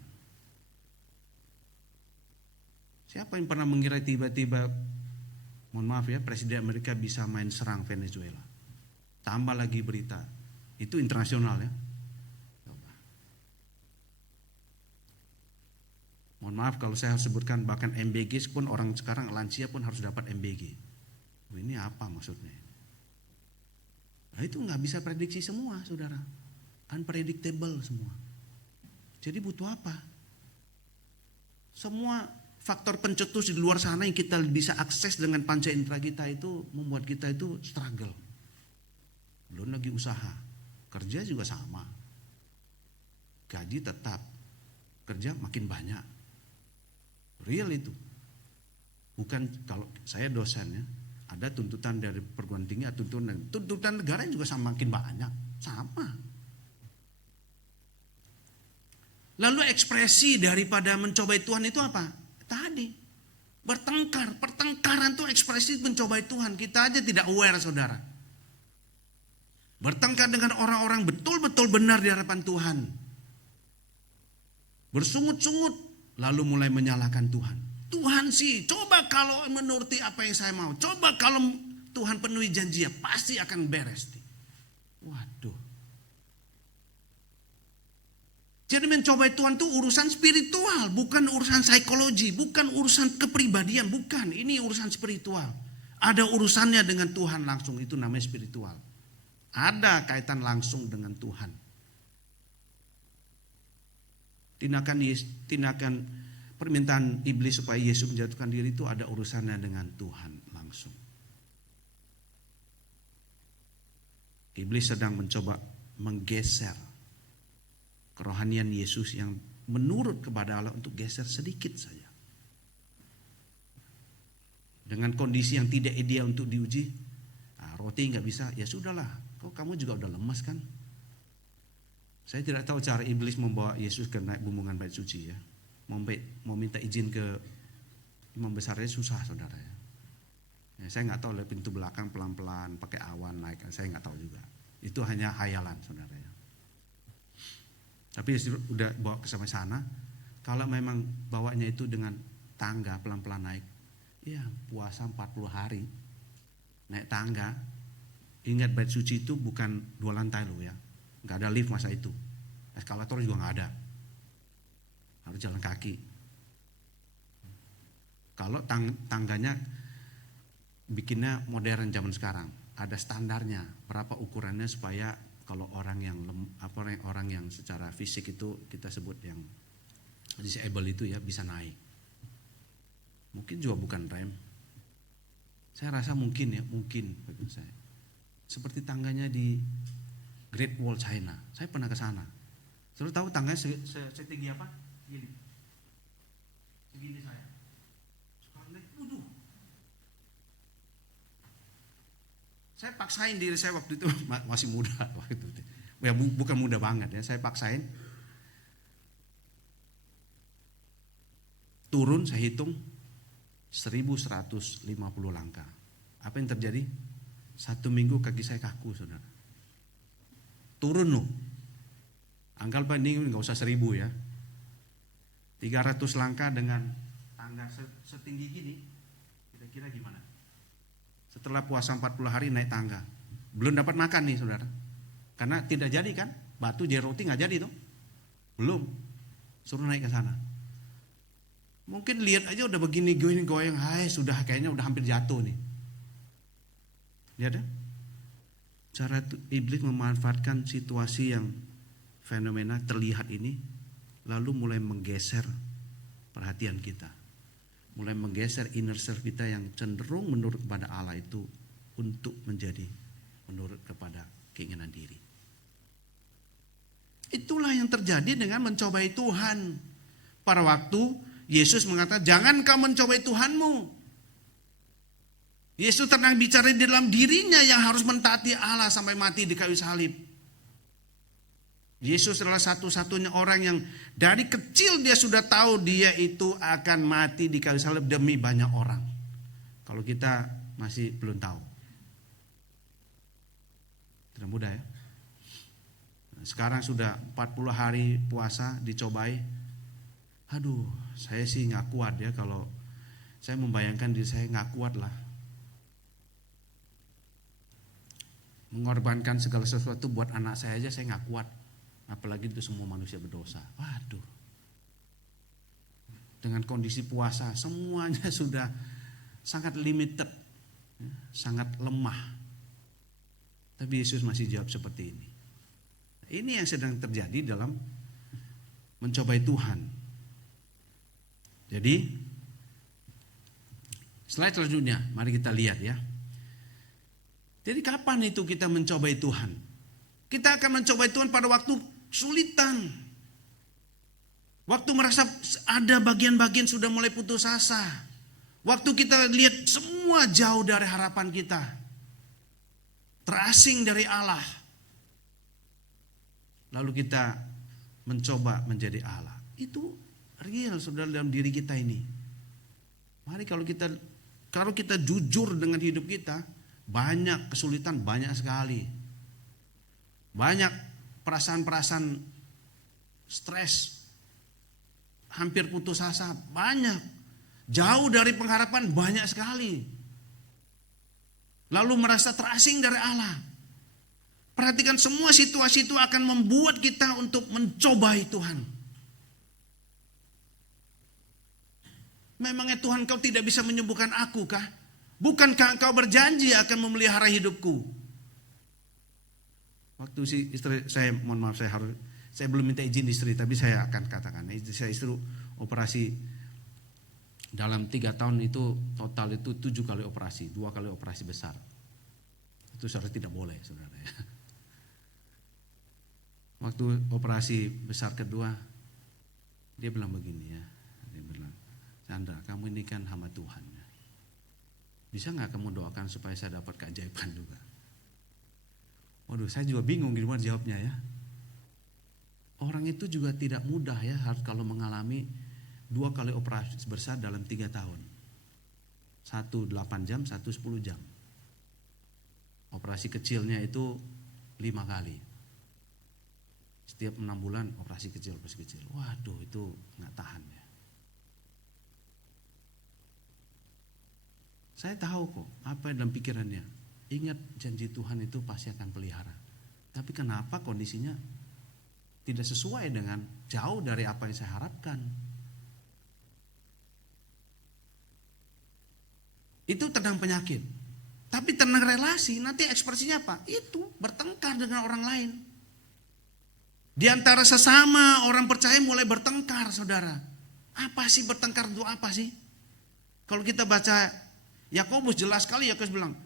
Siapa yang pernah mengira tiba-tiba, mohon maaf ya, Presiden Amerika bisa main serang Venezuela? Tambah lagi berita, itu internasional ya. Mohon maaf kalau saya harus sebutkan, bahkan MBG pun orang sekarang lansia pun harus dapat MBG. Ini apa maksudnya? Nah, itu nggak bisa prediksi semua, saudara. Unpredictable semua. Jadi butuh apa? Semua faktor pencetus di luar sana yang kita bisa akses dengan panca indera kita itu membuat kita itu struggle. Belum lagi usaha. Kerja juga sama. Gaji tetap. Kerja makin banyak. Real itu. Bukan kalau saya dosennya. Ada tuntutan dari perguruan tinggi, tuntutan negara juga makin banyak, sama. Lalu ekspresi daripada mencobai Tuhan itu apa? Tadi bertengkar, pertengkaran itu ekspresi mencobai Tuhan. Kita aja tidak aware, saudara. Bertengkar dengan orang-orang betul-betul benar di hadapan Tuhan. Bersungut-sungut, lalu mulai menyalahkan Tuhan. Tuhan sih, coba kalau menuruti apa yang saya mau. Coba kalau Tuhan penuhi janjinya, pasti akan beres. Waduh. Jadi mencobai Tuhan itu urusan spiritual, bukan urusan psikologi, bukan urusan kepribadian, bukan. Ini urusan spiritual. Ada urusannya dengan Tuhan langsung, itu namanya spiritual. Ada kaitan langsung dengan Tuhan. Tindakan permintaan iblis supaya Yesus menjatuhkan diri itu ada urusannya dengan Tuhan langsung. Iblis sedang mencoba menggeser kerohanian Yesus yang menurut kepada Allah untuk geser sedikit saja. Dengan kondisi yang tidak ideal untuk diuji, roti nggak bisa, ya sudahlah, kok kamu juga udah lemas kan. Saya tidak tahu cara iblis membawa Yesus ke naik bumbungan bait suci ya. Mau minta izin ke imam besarnya susah saudara ya. Saya nggak tahu lewat pintu belakang pelan-pelan pakai awan naik, saya nggak tahu juga. Itu hanya hayalan saudara ya. Tapi udah bawa ke sampai sana. Kalau memang bawanya itu dengan tangga pelan-pelan naik, ya puasa 40 hari naik tangga. Ingat bait suci itu bukan 2 lantai loh ya, nggak ada lift masa itu, eskalator juga nggak ada, harus jalan kaki. Kalau tangganya bikinnya modern zaman sekarang, ada standarnya berapa ukurannya supaya kalau orang yang secara fisik itu kita sebut yang disable itu ya bisa naik. Mungkin juga bukan rem. Saya rasa mungkin bagi saya. Seperti tangganya di Great Wall China. Saya pernah ke sana. Saudara tahu tangganya setinggi apa? Segini saya. Sekarang naik, waduh. Saya paksain diri saya waktu itu masih muda waktu itu. Ya bukan muda banget ya, saya paksain. Turun saya hitung 1150 langkah. Apa yang terjadi? 1 minggu kaki saya kaku saudara. Turun loh. Anggap ini nggak usah 1000 ya. 300 langkah dengan tangga setinggi gini. Kira-kira gimana? Setelah puasa 40 hari naik tangga. Belum dapat makan nih saudara. Karena tidak jadi kan. Batu jadi roti nggak jadi tuh. Belum. Suruh naik ke sana. Mungkin lihat aja udah begini goyang, hai sudah kayaknya udah hampir jatuh nih. Lihat ya, cara iblis memanfaatkan situasi yang fenomena terlihat ini, lalu mulai menggeser perhatian kita, mulai menggeser inner self kita yang cenderung menurut kepada Allah itu untuk menjadi menurut kepada keinginan diri. Itulah yang terjadi dengan mencobai Tuhan. Pada waktu Yesus mengatakan, jangan kau mencobai Tuhanmu. Yesus tenang bicara di dalam dirinya yang harus mentaati Allah sampai mati di kayu salib. Yesus adalah satu-satunya orang yang dari kecil dia sudah tahu dia itu akan mati di kayu salib demi banyak orang. Kalau kita masih belum tahu. Tidak mudah ya. Sekarang sudah 40 hari puasa dicobai. Aduh, saya sih nggak kuat ya, kalau saya membayangkan diri saya nggak kuat lah. Mengorbankan segala sesuatu buat anak saya aja saya nggak kuat. Apalagi itu semua manusia berdosa. Waduh. Dengan kondisi puasa semuanya sudah sangat limited, sangat lemah. Tapi Yesus masih jawab seperti ini. Ini yang sedang terjadi dalam mencobai Tuhan. Jadi slide selanjutnya, mari kita lihat ya. Jadi kapan itu kita mencobai Tuhan? Kita akan mencobai Tuhan pada waktu kesulitan. Waktu merasa ada bagian-bagian sudah mulai putus asa. Waktu kita lihat semua jauh dari harapan kita. Terasing dari Allah. Lalu kita mencoba menjadi Allah. Itu real saudara dalam diri kita ini. Mari kalau kita jujur dengan hidup kita, banyak kesulitan, banyak sekali. Banyak perasaan-perasaan stres, hampir putus asa, banyak. Jauh dari pengharapan, banyak sekali. Lalu merasa terasing dari Allah. Perhatikan semua situasi itu akan membuat kita untuk mencobai Tuhan. Memangnya Tuhan kau tidak bisa menyembuhkan aku kah? Bukankah engkau berjanji akan memelihara hidupku? Waktu si istri saya, mohon maaf saya belum minta izin istri, tapi saya akan katakan, istri operasi dalam 3 tahun itu total itu 7 kali operasi, 2 kali operasi besar. Itu seharusnya tidak boleh saudara ya. Waktu operasi besar kedua, dia bilang begini ya, dia bilang, Chandra, kamu ini kan hamba Tuhan. Bisa nggak kamu doakan supaya saya dapat keajaiban juga? Waduh, saya juga bingung gimana jawabnya ya. Orang itu juga tidak mudah ya, harus kalau mengalami 2 kali operasi besar dalam 3 tahun. 1 8 jam, 1 10 jam. Operasi kecilnya itu 5 kali. Setiap 6 bulan operasi kecil. Waduh, itu nggak tahan ya. Saya tahu kok apa yang dalam pikirannya. Ingat janji Tuhan itu pasti akan pelihara. Tapi kenapa kondisinya tidak sesuai dengan jauh dari apa yang saya harapkan. Itu tentang penyakit. Tapi tentang relasi, nanti ekspresinya apa? Itu bertengkar dengan orang lain. Di antara sesama orang percaya mulai bertengkar, saudara. Apa sih bertengkar itu apa sih? Kalau kita baca Yakobus, jelas sekali Yakobus bilang,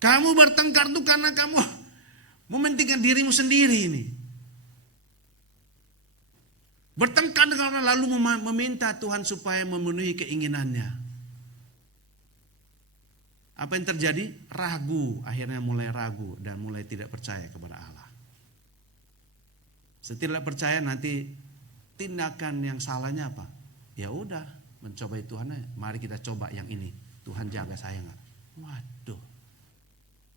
kamu bertengkar itu karena kamu mementingkan dirimu sendiri ini. Bertengkar dengan orang lalu meminta Tuhan supaya memenuhi keinginannya. Apa yang terjadi? Ragu, akhirnya mulai ragu dan mulai tidak percaya kepada Allah. Setelah percaya nanti tindakan yang salahnya apa? Ya udah, mencobai Tuhan, mari kita coba yang ini. Tuhan jaga saya enggak? Waduh.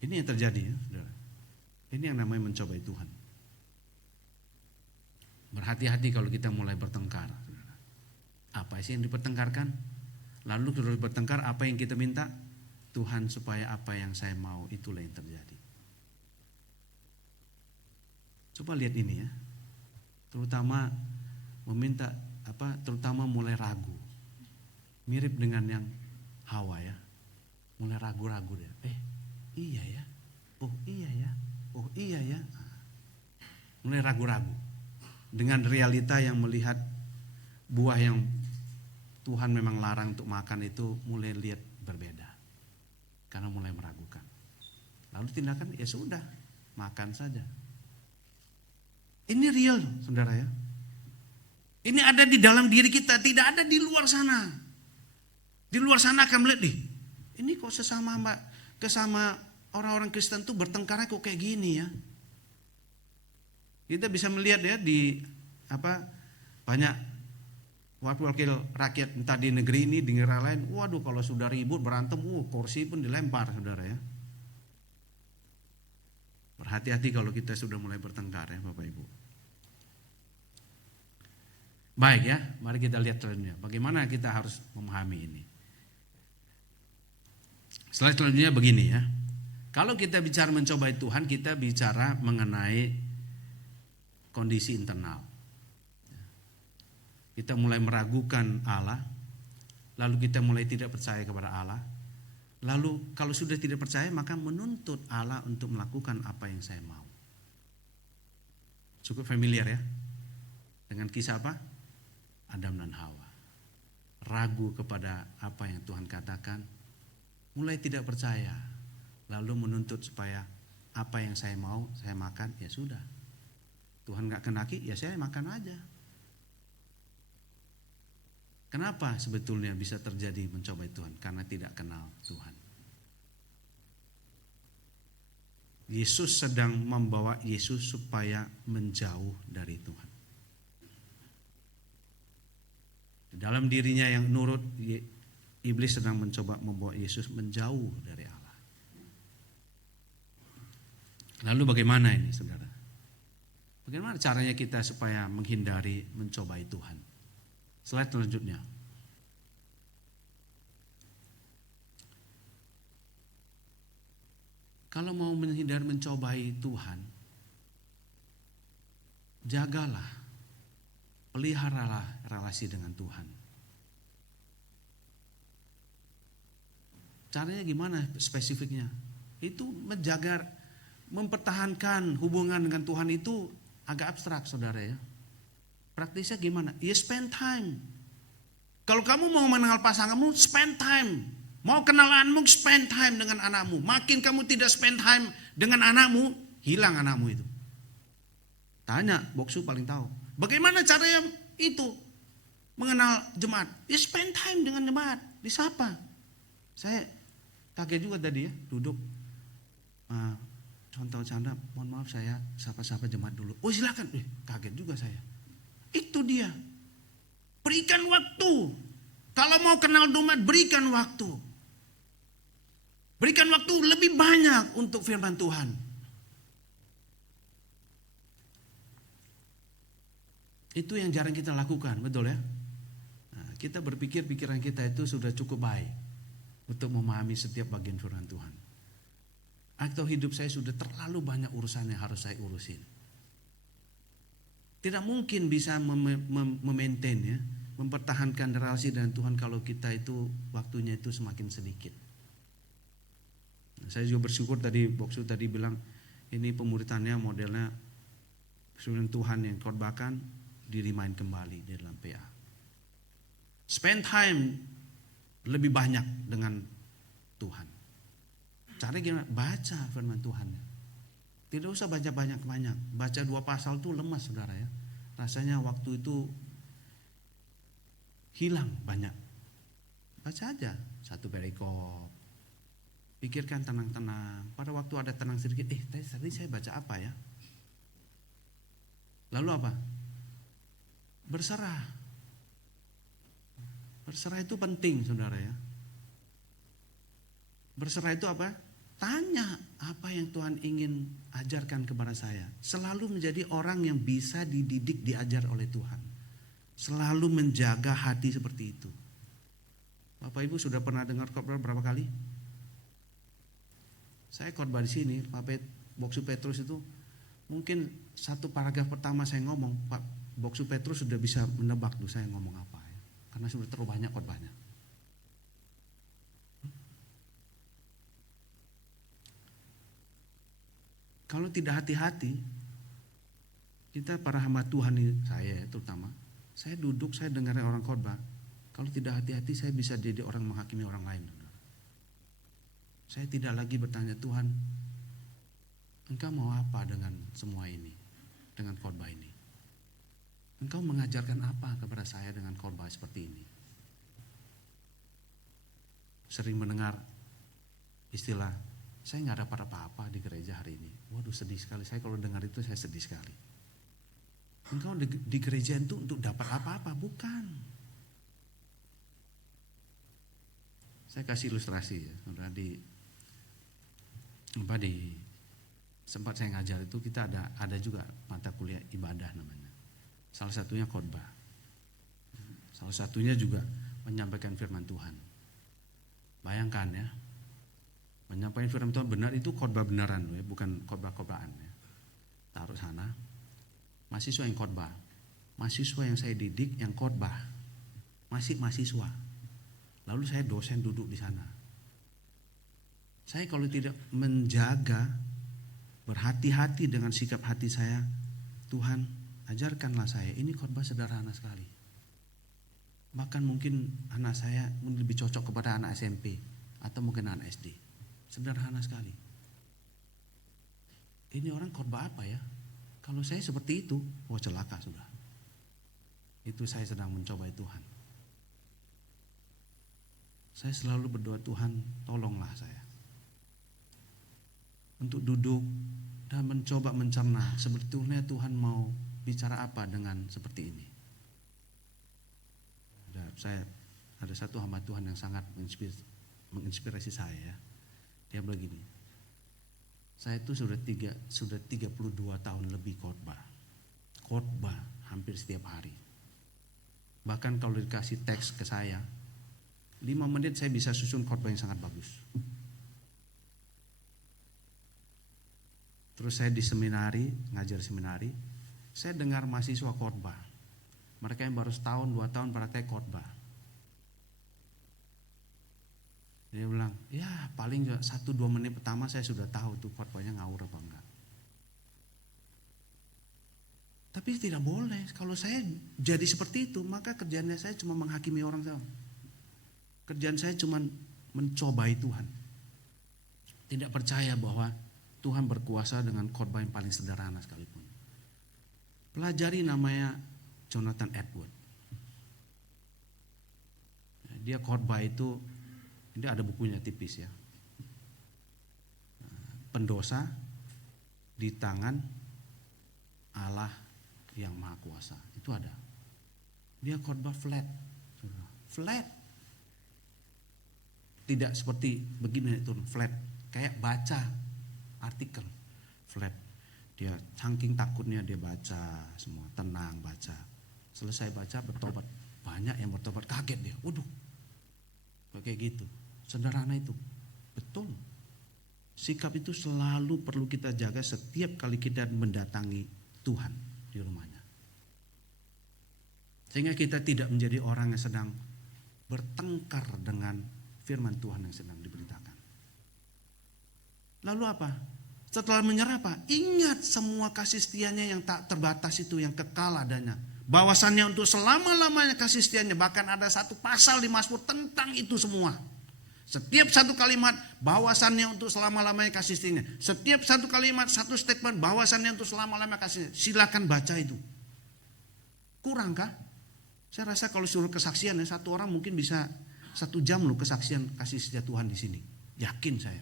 Ini yang terjadi ya, saudara. Ini yang namanya mencobai Tuhan. Berhati-hati kalau kita mulai bertengkar. Apa sih yang dipertengkarkan? Lalu terus bertengkar, apa yang kita minta? Tuhan supaya apa yang saya mau, itulah yang terjadi. Coba lihat ini ya. Terutama meminta terutama mulai ragu. Mirip dengan yang Hawa ya. Mulai ragu-ragu dia. Iya ya. Oh iya ya. Oh iya ya. Mulai ragu-ragu. Dengan realita yang melihat buah yang Tuhan memang larang untuk makan itu mulai lihat berbeda. Karena mulai meragukan. Lalu tindakan ya sudah, makan saja. Ini real saudara ya. Ini ada di dalam diri kita, tidak ada di luar sana. Di luar sana akan melihat ini kok sesama orang-orang Kristen tuh bertengkarnya kok kayak gini ya. Kita bisa melihat ya di banyak wakil rakyat entah di negeri ini di negara lain. Waduh, kalau sudah ribut berantem, kursi pun dilempar saudara ya. Berhati-hati kalau kita sudah mulai bertengkar ya Bapak Ibu. Baik ya, mari kita lihat selanjutnya. Bagaimana kita harus memahami ini. Selanjutnya begini ya. Kalau kita bicara mencobai Tuhan, kita bicara mengenai kondisi internal. Kita mulai meragukan Allah, lalu kita mulai tidak percaya kepada Allah. Lalu kalau sudah tidak percaya maka menuntut Allah untuk melakukan apa yang saya mau. Cukup familiar ya dengan kisah apa? Adam dan Hawa. Ragu kepada apa yang Tuhan katakan, mulai tidak percaya, lalu menuntut supaya apa yang saya mau saya makan, ya sudah. Tuhan gak kenaki, ya saya makan aja. Kenapa sebetulnya bisa terjadi mencobai Tuhan? Karena tidak kenal Tuhan. Yesus sedang membawa Yesus supaya menjauh dari Tuhan. Dalam dirinya yang nurut, iblis sedang mencoba membawa Yesus menjauh dari Allah. Lalu bagaimana ini saudara? Bagaimana caranya kita supaya menghindari mencobai Tuhan? Slide selanjutnya. Kalau mau menghindari mencobai Tuhan, jagalah, peliharalah relasi dengan Tuhan. Caranya gimana spesifiknya? Itu menjaga, mempertahankan hubungan dengan Tuhan itu agak abstrak saudara ya. Praktisnya gimana? Ya spend time. Kalau kamu mau mengenal pasanganmu, spend time. Mau kenalanmu, spend time dengan anakmu. Makin kamu tidak spend time dengan anakmu, hilang anakmu itu. Tanya, Boksu paling tahu. Bagaimana caranya itu mengenal jemaat? Ya spend time dengan jemaat, disapa. Saya kaget juga tadi ya, duduk contoh canda, mohon maaf saya sapa-sapa jemaat dulu. Oh silakan, kaget juga saya. Itu dia, berikan waktu. Kalau mau kenal doa, berikan waktu. Berikan waktu lebih banyak untuk firman Tuhan. Itu yang jarang kita lakukan, betul ya? Nah, kita berpikir pikiran kita itu sudah cukup baik untuk memahami setiap bagian firman Tuhan. Atau hidup saya sudah terlalu banyak urusan yang harus saya urusin. Tidak mungkin bisa memaintain ya, mempertahankan relasi dengan Tuhan kalau kita itu waktunya itu semakin sedikit. Nah, saya juga bersyukur tadi Boksu tadi bilang ini pemuritannya modelnya firman Tuhan yang khotbahkan dirimain kembali di dalam PA. Spend time lebih banyak dengan Tuhan. Caranya gimana? Baca firman Tuhan. Tidak usah baca banyak-banyak. Baca 2 pasal itu lemas saudara ya. Rasanya waktu itu hilang banyak. Baca aja 1 perikop. Pikirkan tenang-tenang. Pada waktu ada tenang sedikit, tadi saya baca apa ya? Lalu apa? Berserah. Berserah itu penting saudara ya. Berserah itu apa? Tanya apa yang Tuhan ingin ajarkan kepada saya. Selalu menjadi orang yang bisa dididik, diajar oleh Tuhan. Selalu menjaga hati seperti itu. Bapak Ibu sudah pernah dengar khotbah berapa kali? Saya khotbah di sini, Pak Boksu Petrus itu mungkin 1 paragraf pertama saya ngomong, Pak Boksu Petrus sudah bisa menebak tuh saya ngomong apa ya. Karena sudah terlalu banyak khotbahnya. Kalau tidak hati-hati, kita para hamba Tuhan ini, saya terutama, saya duduk, saya dengar orang khotbah. Kalau tidak hati-hati, saya bisa jadi orang menghakimi orang lain. Saya tidak lagi bertanya, Tuhan, Engkau mau apa dengan semua ini, dengan khotbah ini? Engkau mengajarkan apa kepada saya dengan khotbah seperti ini? Sering mendengar istilah, saya nggak dapat apa-apa di gereja hari ini. Waduh sedih sekali, saya kalau dengar itu saya sedih sekali. Engkau di gereja itu untuk dapat apa-apa? Bukan. Saya kasih ilustrasi ya, di sempat saya ngajar itu kita ada juga mata kuliah ibadah namanya. Salah satunya khotbah. Salah satunya juga menyampaikan firman Tuhan. Bayangkan ya, menyampaikan firman Tuhan benar itu khotbah beneran ya, bukan khotbah-khotbahan ya. Taruh sana, mahasiswa yang khotbah, mahasiswa yang saya didik yang khotbah, masih mahasiswa. Lalu saya dosen duduk di sana. Saya kalau tidak menjaga, berhati-hati dengan sikap hati saya, Tuhan ajarkanlah saya. Ini khotbah sederhana sekali. Bahkan mungkin anak saya lebih cocok kepada anak SMP atau mungkin anak SD. Sederhana sekali. Ini orang khotbah apa ya? Kalau saya seperti itu, celaka sudah. Itu saya sedang mencobai Tuhan. Saya selalu berdoa, Tuhan tolonglah saya untuk duduk dan mencoba mencerna sebetulnya Tuhan mau bicara apa dengan seperti ini. Ada satu hamba Tuhan yang sangat menginspirasi saya. Dia begini, saya itu sudah 32 tahun lebih khotbah hampir setiap hari. Bahkan kalau dikasih teks ke saya 5 menit saya bisa susun khotbah yang sangat bagus. Terus saya di seminari, ngajar seminari, saya dengar mahasiswa khotbah. Mereka yang baru setahun, 2 tahun praktek khotbah. Dia bilang, ya paling 1-2 menit pertama saya sudah tahu tuh khotbahnya ngawur apa enggak. Tapi tidak boleh, kalau saya jadi seperti itu, maka kerjaannya saya cuma menghakimi orang saja. Kerjaan saya cuma mencobai Tuhan. Tidak percaya bahwa Tuhan berkuasa dengan khotbah yang paling sederhana sekalipun. Pelajari namanya Jonathan Edwards. Dia khotbah itu, ini ada bukunya tipis ya. Pendosa, di tangan Allah yang Maha Kuasa. Itu ada. Dia khotbah flat. Flat. Tidak seperti begini itu, flat. Kayak baca artikel. Flat. Dia saking takutnya dia baca semua, tenang baca. Selesai baca bertobat. Banyak yang bertobat, kaget dia. Waduh. Kayak gitu. Sederhana itu. Betul. Sikap itu selalu perlu kita jaga setiap kali kita mendatangi Tuhan di rumahnya. Sehingga kita tidak menjadi orang yang sedang bertengkar dengan firman Tuhan yang sedang diberitakan. Lalu apa? Setelah menyerah apa? Ingat semua kasih setianya yang tak terbatas itu, yang kekal adanya. Bahwasannya untuk selama-lamanya kasih setianya. Bahkan ada satu pasal di Mazmur tentang itu semua. Setiap satu kalimat bahwasannya untuk selama-lamanya kasih setianya. Setiap satu kalimat, satu statement bahwasannya untuk selama-lamanya kasih setianya. Silakan baca itu. Kurang kah? Saya rasa kalau suruh kesaksian ya, satu orang mungkin bisa 1 jam loh kesaksian kasih setia Tuhan di sini. Yakin saya.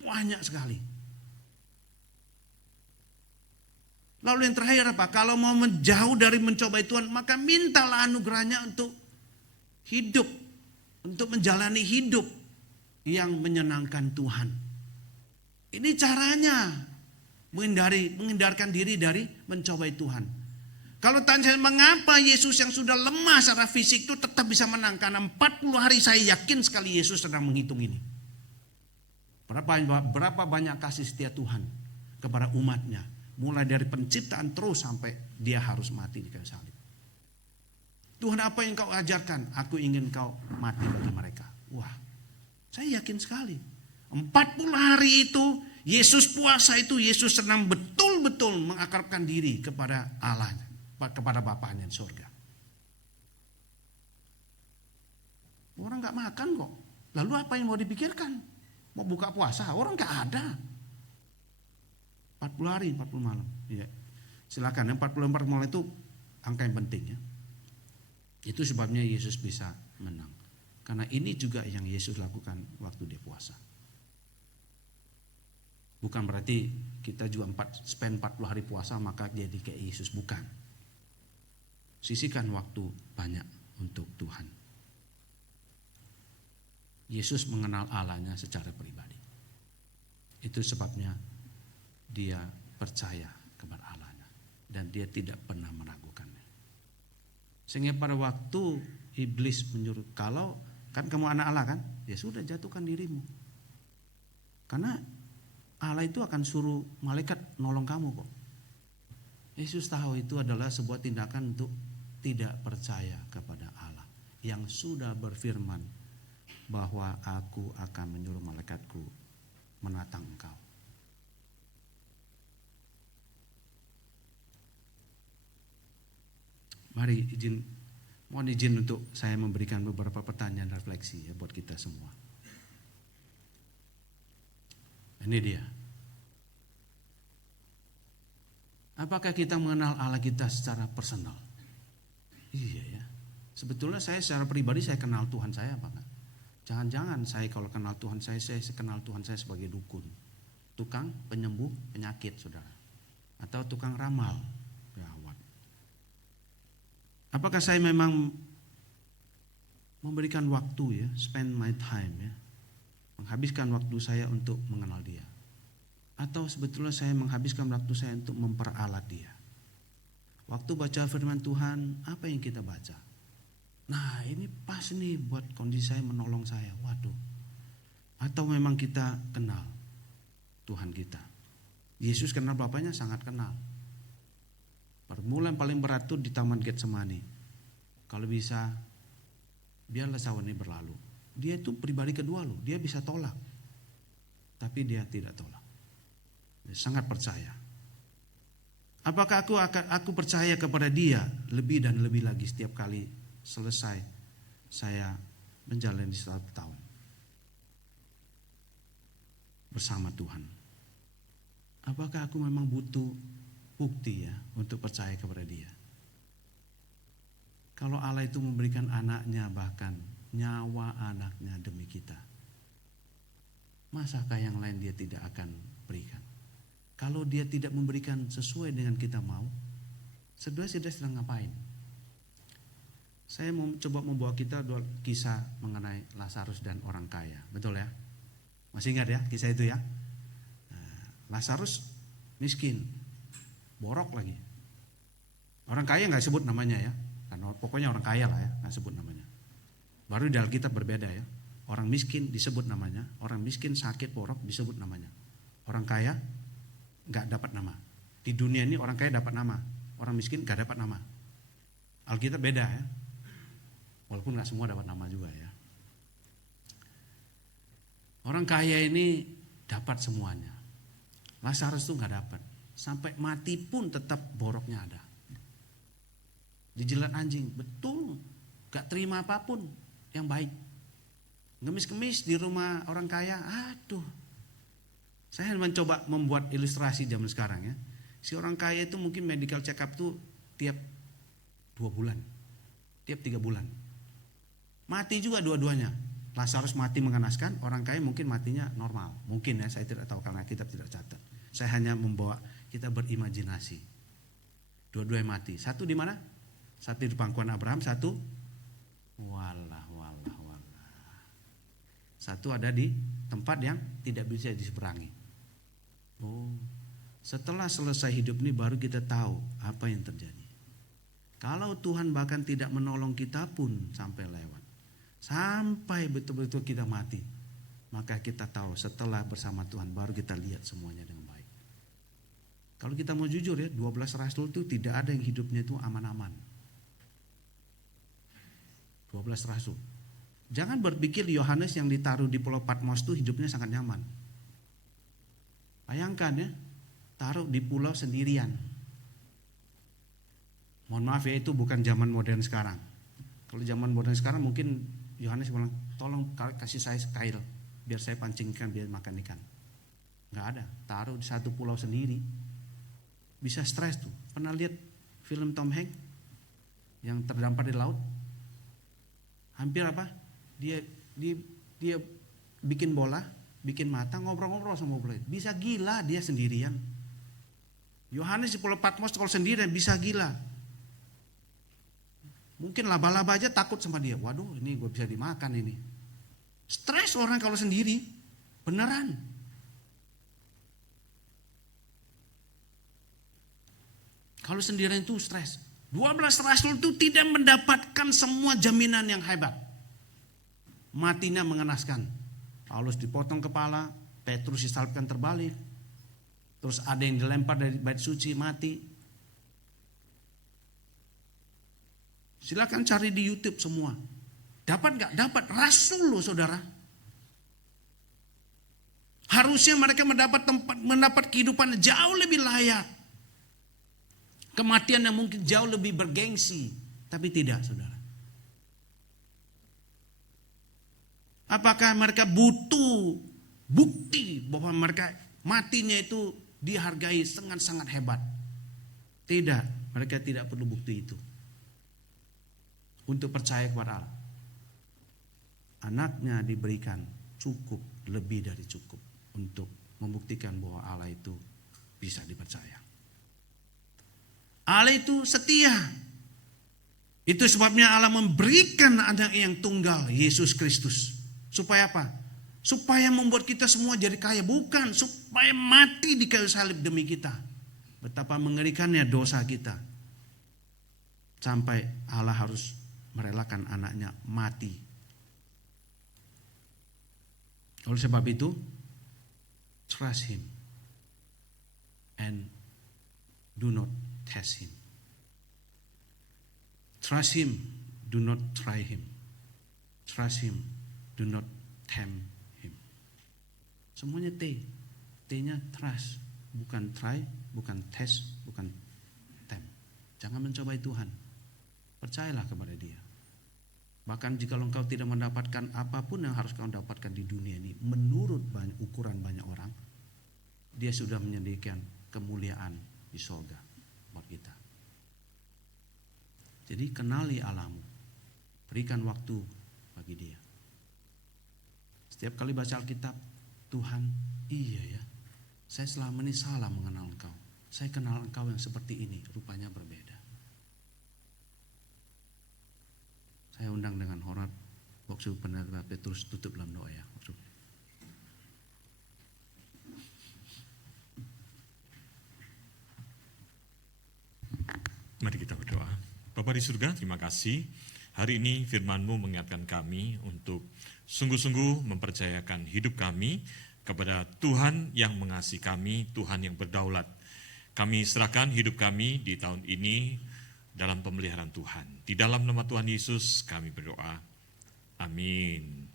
Banyak sekali. Lalu yang terakhir apa? Kalau mau menjauh dari mencobai Tuhan, maka mintalah anugerahnya untuk hidup. Untuk menjalani hidup yang menyenangkan Tuhan. Ini caranya menghindarkan diri dari mencobai Tuhan. Kalau tanya mengapa Yesus yang sudah lemah secara fisik itu tetap bisa menang? Karena 40 hari saya yakin sekali Yesus sedang menghitung ini. Berapa banyak kasih setia Tuhan kepada umatnya. Mulai dari penciptaan terus sampai dia harus mati di kayu salib. Tuhan, apa yang kau ajarkan? Aku ingin kau mati bagi mereka. Wah, saya yakin sekali. 40 hari itu Yesus puasa itu, Yesus sedang betul-betul mengakrabkan diri kepada Allahnya, kepada Bapaknya di surga. Orang gak makan kok. Lalu apa yang mau dipikirkan? Mau buka puasa? Orang gak ada. 40 hari, 40 malam. Ya. Silakan, 44 malam itu angka yang penting ya. Itu sebabnya Yesus bisa menang. Karena ini juga yang Yesus lakukan waktu dia puasa. Bukan berarti kita juga spend 40 hari puasa maka jadi kayak Yesus, bukan. Sisihkan waktu banyak untuk Tuhan. Yesus mengenal Allahnya secara pribadi. Itu sebabnya dia percaya kepada Allahnya. Dan dia tidak pernah meragukannya. Sehingga pada waktu iblis menyuruh, kalau kan kamu anak Allah kan, ya sudah jatuhkan dirimu. Karena Allah itu akan suruh malaikat nolong kamu kok. Yesus tahu itu adalah sebuah tindakan untuk tidak percaya kepada Allah yang sudah berfirman bahwa aku akan menyuruh malaikatku menatang engkau. Mari mohon izin untuk saya memberikan beberapa pertanyaan refleksi ya buat kita semua. Ini dia. Apakah kita mengenal Allah kita secara personal? Iya ya. Sebetulnya saya secara pribadi saya kenal Tuhan saya apa enggak? Jangan-jangan saya kalau kenal Tuhan saya kenal Tuhan saya sebagai dukun. Tukang penyembuh penyakit, saudara. Atau tukang ramal. Gawat. Apakah saya memang memberikan waktu ya, spend my time ya, menghabiskan waktu saya untuk mengenal dia? Atau sebetulnya saya menghabiskan waktu saya untuk memperalat dia? Waktu baca firman Tuhan, apa yang kita baca? Nah ini pas nih buat kondisi saya, menolong saya. Waduh. Atau memang kita kenal Tuhan kita? Yesus kenal Bapaknya, sangat kenal. Permulaan paling berat itu di Taman Getsemani. Kalau bisa, biarlah sawan ini berlalu. Dia itu pribadi kedua loh, dia bisa tolak. Tapi dia tidak tolak. Dia sangat percaya. Apakah aku percaya kepada dia lebih dan lebih lagi setiap kali selesai saya menjalani 1 tahun bersama Tuhan? Apakah aku memang butuh bukti ya untuk percaya kepada dia? Kalau Allah itu memberikan anaknya, bahkan nyawa anaknya demi kita, masakah yang lain dia tidak akan berikan? Kalau dia tidak memberikan sesuai dengan kita mau, sebenarnya dia sedang ngapain? Saya mau coba membawa kita dua kisah mengenai Lazarus dan orang kaya. Betul ya? Masih ingat ya kisah itu ya? Lazarus miskin, borok lagi. Orang kaya nggak sebut namanya ya, karena pokoknya orang kaya lah ya, nggak sebut namanya. Baru di Alkitab berbeda ya. Orang miskin disebut namanya, orang miskin sakit borok disebut namanya. Orang kaya nggak dapat nama. Di dunia ini orang kaya dapat nama, orang miskin nggak dapat nama. Alkitab beda ya, walaupun nggak semua dapat nama juga ya. Orang kaya ini dapat semuanya, Lazarus tuh nggak dapat. Sampai mati pun tetap boroknya ada. Dijilat anjing, betul, nggak terima apapun yang baik. Ngemis-ngemis di rumah orang kaya, aduh. Saya mencoba membuat ilustrasi zaman sekarang ya. Si orang kaya itu mungkin medical check up tuh tiap 2 bulan, tiap 3 bulan. Mati juga dua-duanya. Lazarus mati mengenaskan, orang kaya mungkin matinya normal. Mungkin ya, saya tidak tahu karena kitab tidak catat. Saya hanya membawa kita berimajinasi. Dua-duanya mati. Satu di mana? Satu di pangkuan Abraham, satu walah. Satu ada di tempat yang tidak bisa diseberangi. Oh, setelah selesai hidup ini baru kita tahu apa yang terjadi. Kalau Tuhan bahkan tidak menolong kita pun sampai lewat, sampai betul-betul kita mati, maka kita tahu setelah bersama Tuhan baru kita lihat semuanya dengan baik. Kalau kita mau jujur ya, 12 rasul itu tidak ada yang hidupnya itu aman-aman. 12 rasul. Jangan berpikir Yohanes yang ditaruh di Pulau Patmos itu hidupnya sangat nyaman. Bayangkan ya, taruh di pulau sendirian. Mohon maaf ya, itu bukan zaman modern sekarang. Kalau zaman modern sekarang mungkin Yohanes bilang, tolong kasih saya kail biar saya pancing ikan, biar makan ikan. Nggak ada, taruh di satu pulau sendiri. Bisa stres tuh. Pernah lihat film Tom Hanks yang terdampar di laut? Hampir apa? Dia bikin bola, bikin mata, ngobrol-ngobrol sama bola. Bisa gila dia sendirian. Yohanes di Pulau Patmos kalau sendirian bisa gila. Mungkin laba-laba aja takut sama dia. Waduh, ini gue bisa dimakan ini. Stres orang kalau sendiri. Beneran. Kalau sendirian itu stres. 12 rasul itu tidak mendapatkan semua jaminan yang hebat. Matinya mengenaskan. Paulus dipotong kepala, Petrus disalibkan terbalik. Terus ada yang dilempar dari bait suci mati. Silakan cari di YouTube semua. Dapat gak? Dapat. Rasul loh saudara. Harusnya mereka mendapat kehidupan jauh lebih layak. Kematian yang mungkin jauh lebih bergengsi. Tapi tidak saudara. Apakah mereka butuh bukti bahwa mereka matinya itu dihargai sangat-sangat hebat? Tidak, mereka tidak perlu bukti itu. Untuk percaya kepada Allah. Anaknya diberikan cukup, lebih dari cukup. Untuk membuktikan bahwa Allah itu bisa dipercaya. Allah itu setia. Itu sebabnya Allah memberikan anak yang tunggal, Yesus Kristus. Supaya apa? Supaya membuat kita semua jadi kaya. Bukan, supaya mati di kayu salib demi kita. Betapa mengerikannya dosa kita. Sampai Allah harus merelakan anaknya mati. Oleh sebab itu, trust Him and do not test Him. Trust Him, do not try Him. Trust Him, do not tempt Him. Semuanya T. T-nya trust, bukan try, bukan test, bukan tempt. Jangan mencobai Tuhan. Percayalah kepada Dia. Bahkan jika engkau tidak mendapatkan apapun yang harus kau dapatkan di dunia ini, menurut ukuran banyak orang, Dia sudah menyediakan kemuliaan di surga buat kita. Jadi kenali Allahmu, berikan waktu bagi Dia. Setiap kali baca Alkitab, Tuhan, iya ya, Saya selama ini salah mengenal engkau. Saya kenal engkau yang seperti ini, rupanya berbeda. Saya undang dengan hormat waktu Pendeta Petrus tutup dalam doa ya. Mari kita berdoa. Bapa di surga, terima kasih. Hari ini firman-Mu mengingatkan kami untuk sungguh-sungguh mempercayakan hidup kami kepada Tuhan yang mengasihi kami, Tuhan yang berdaulat. Kami serahkan hidup kami di tahun ini dalam pemeliharaan Tuhan. Di dalam nama Tuhan Yesus kami berdoa. Amin.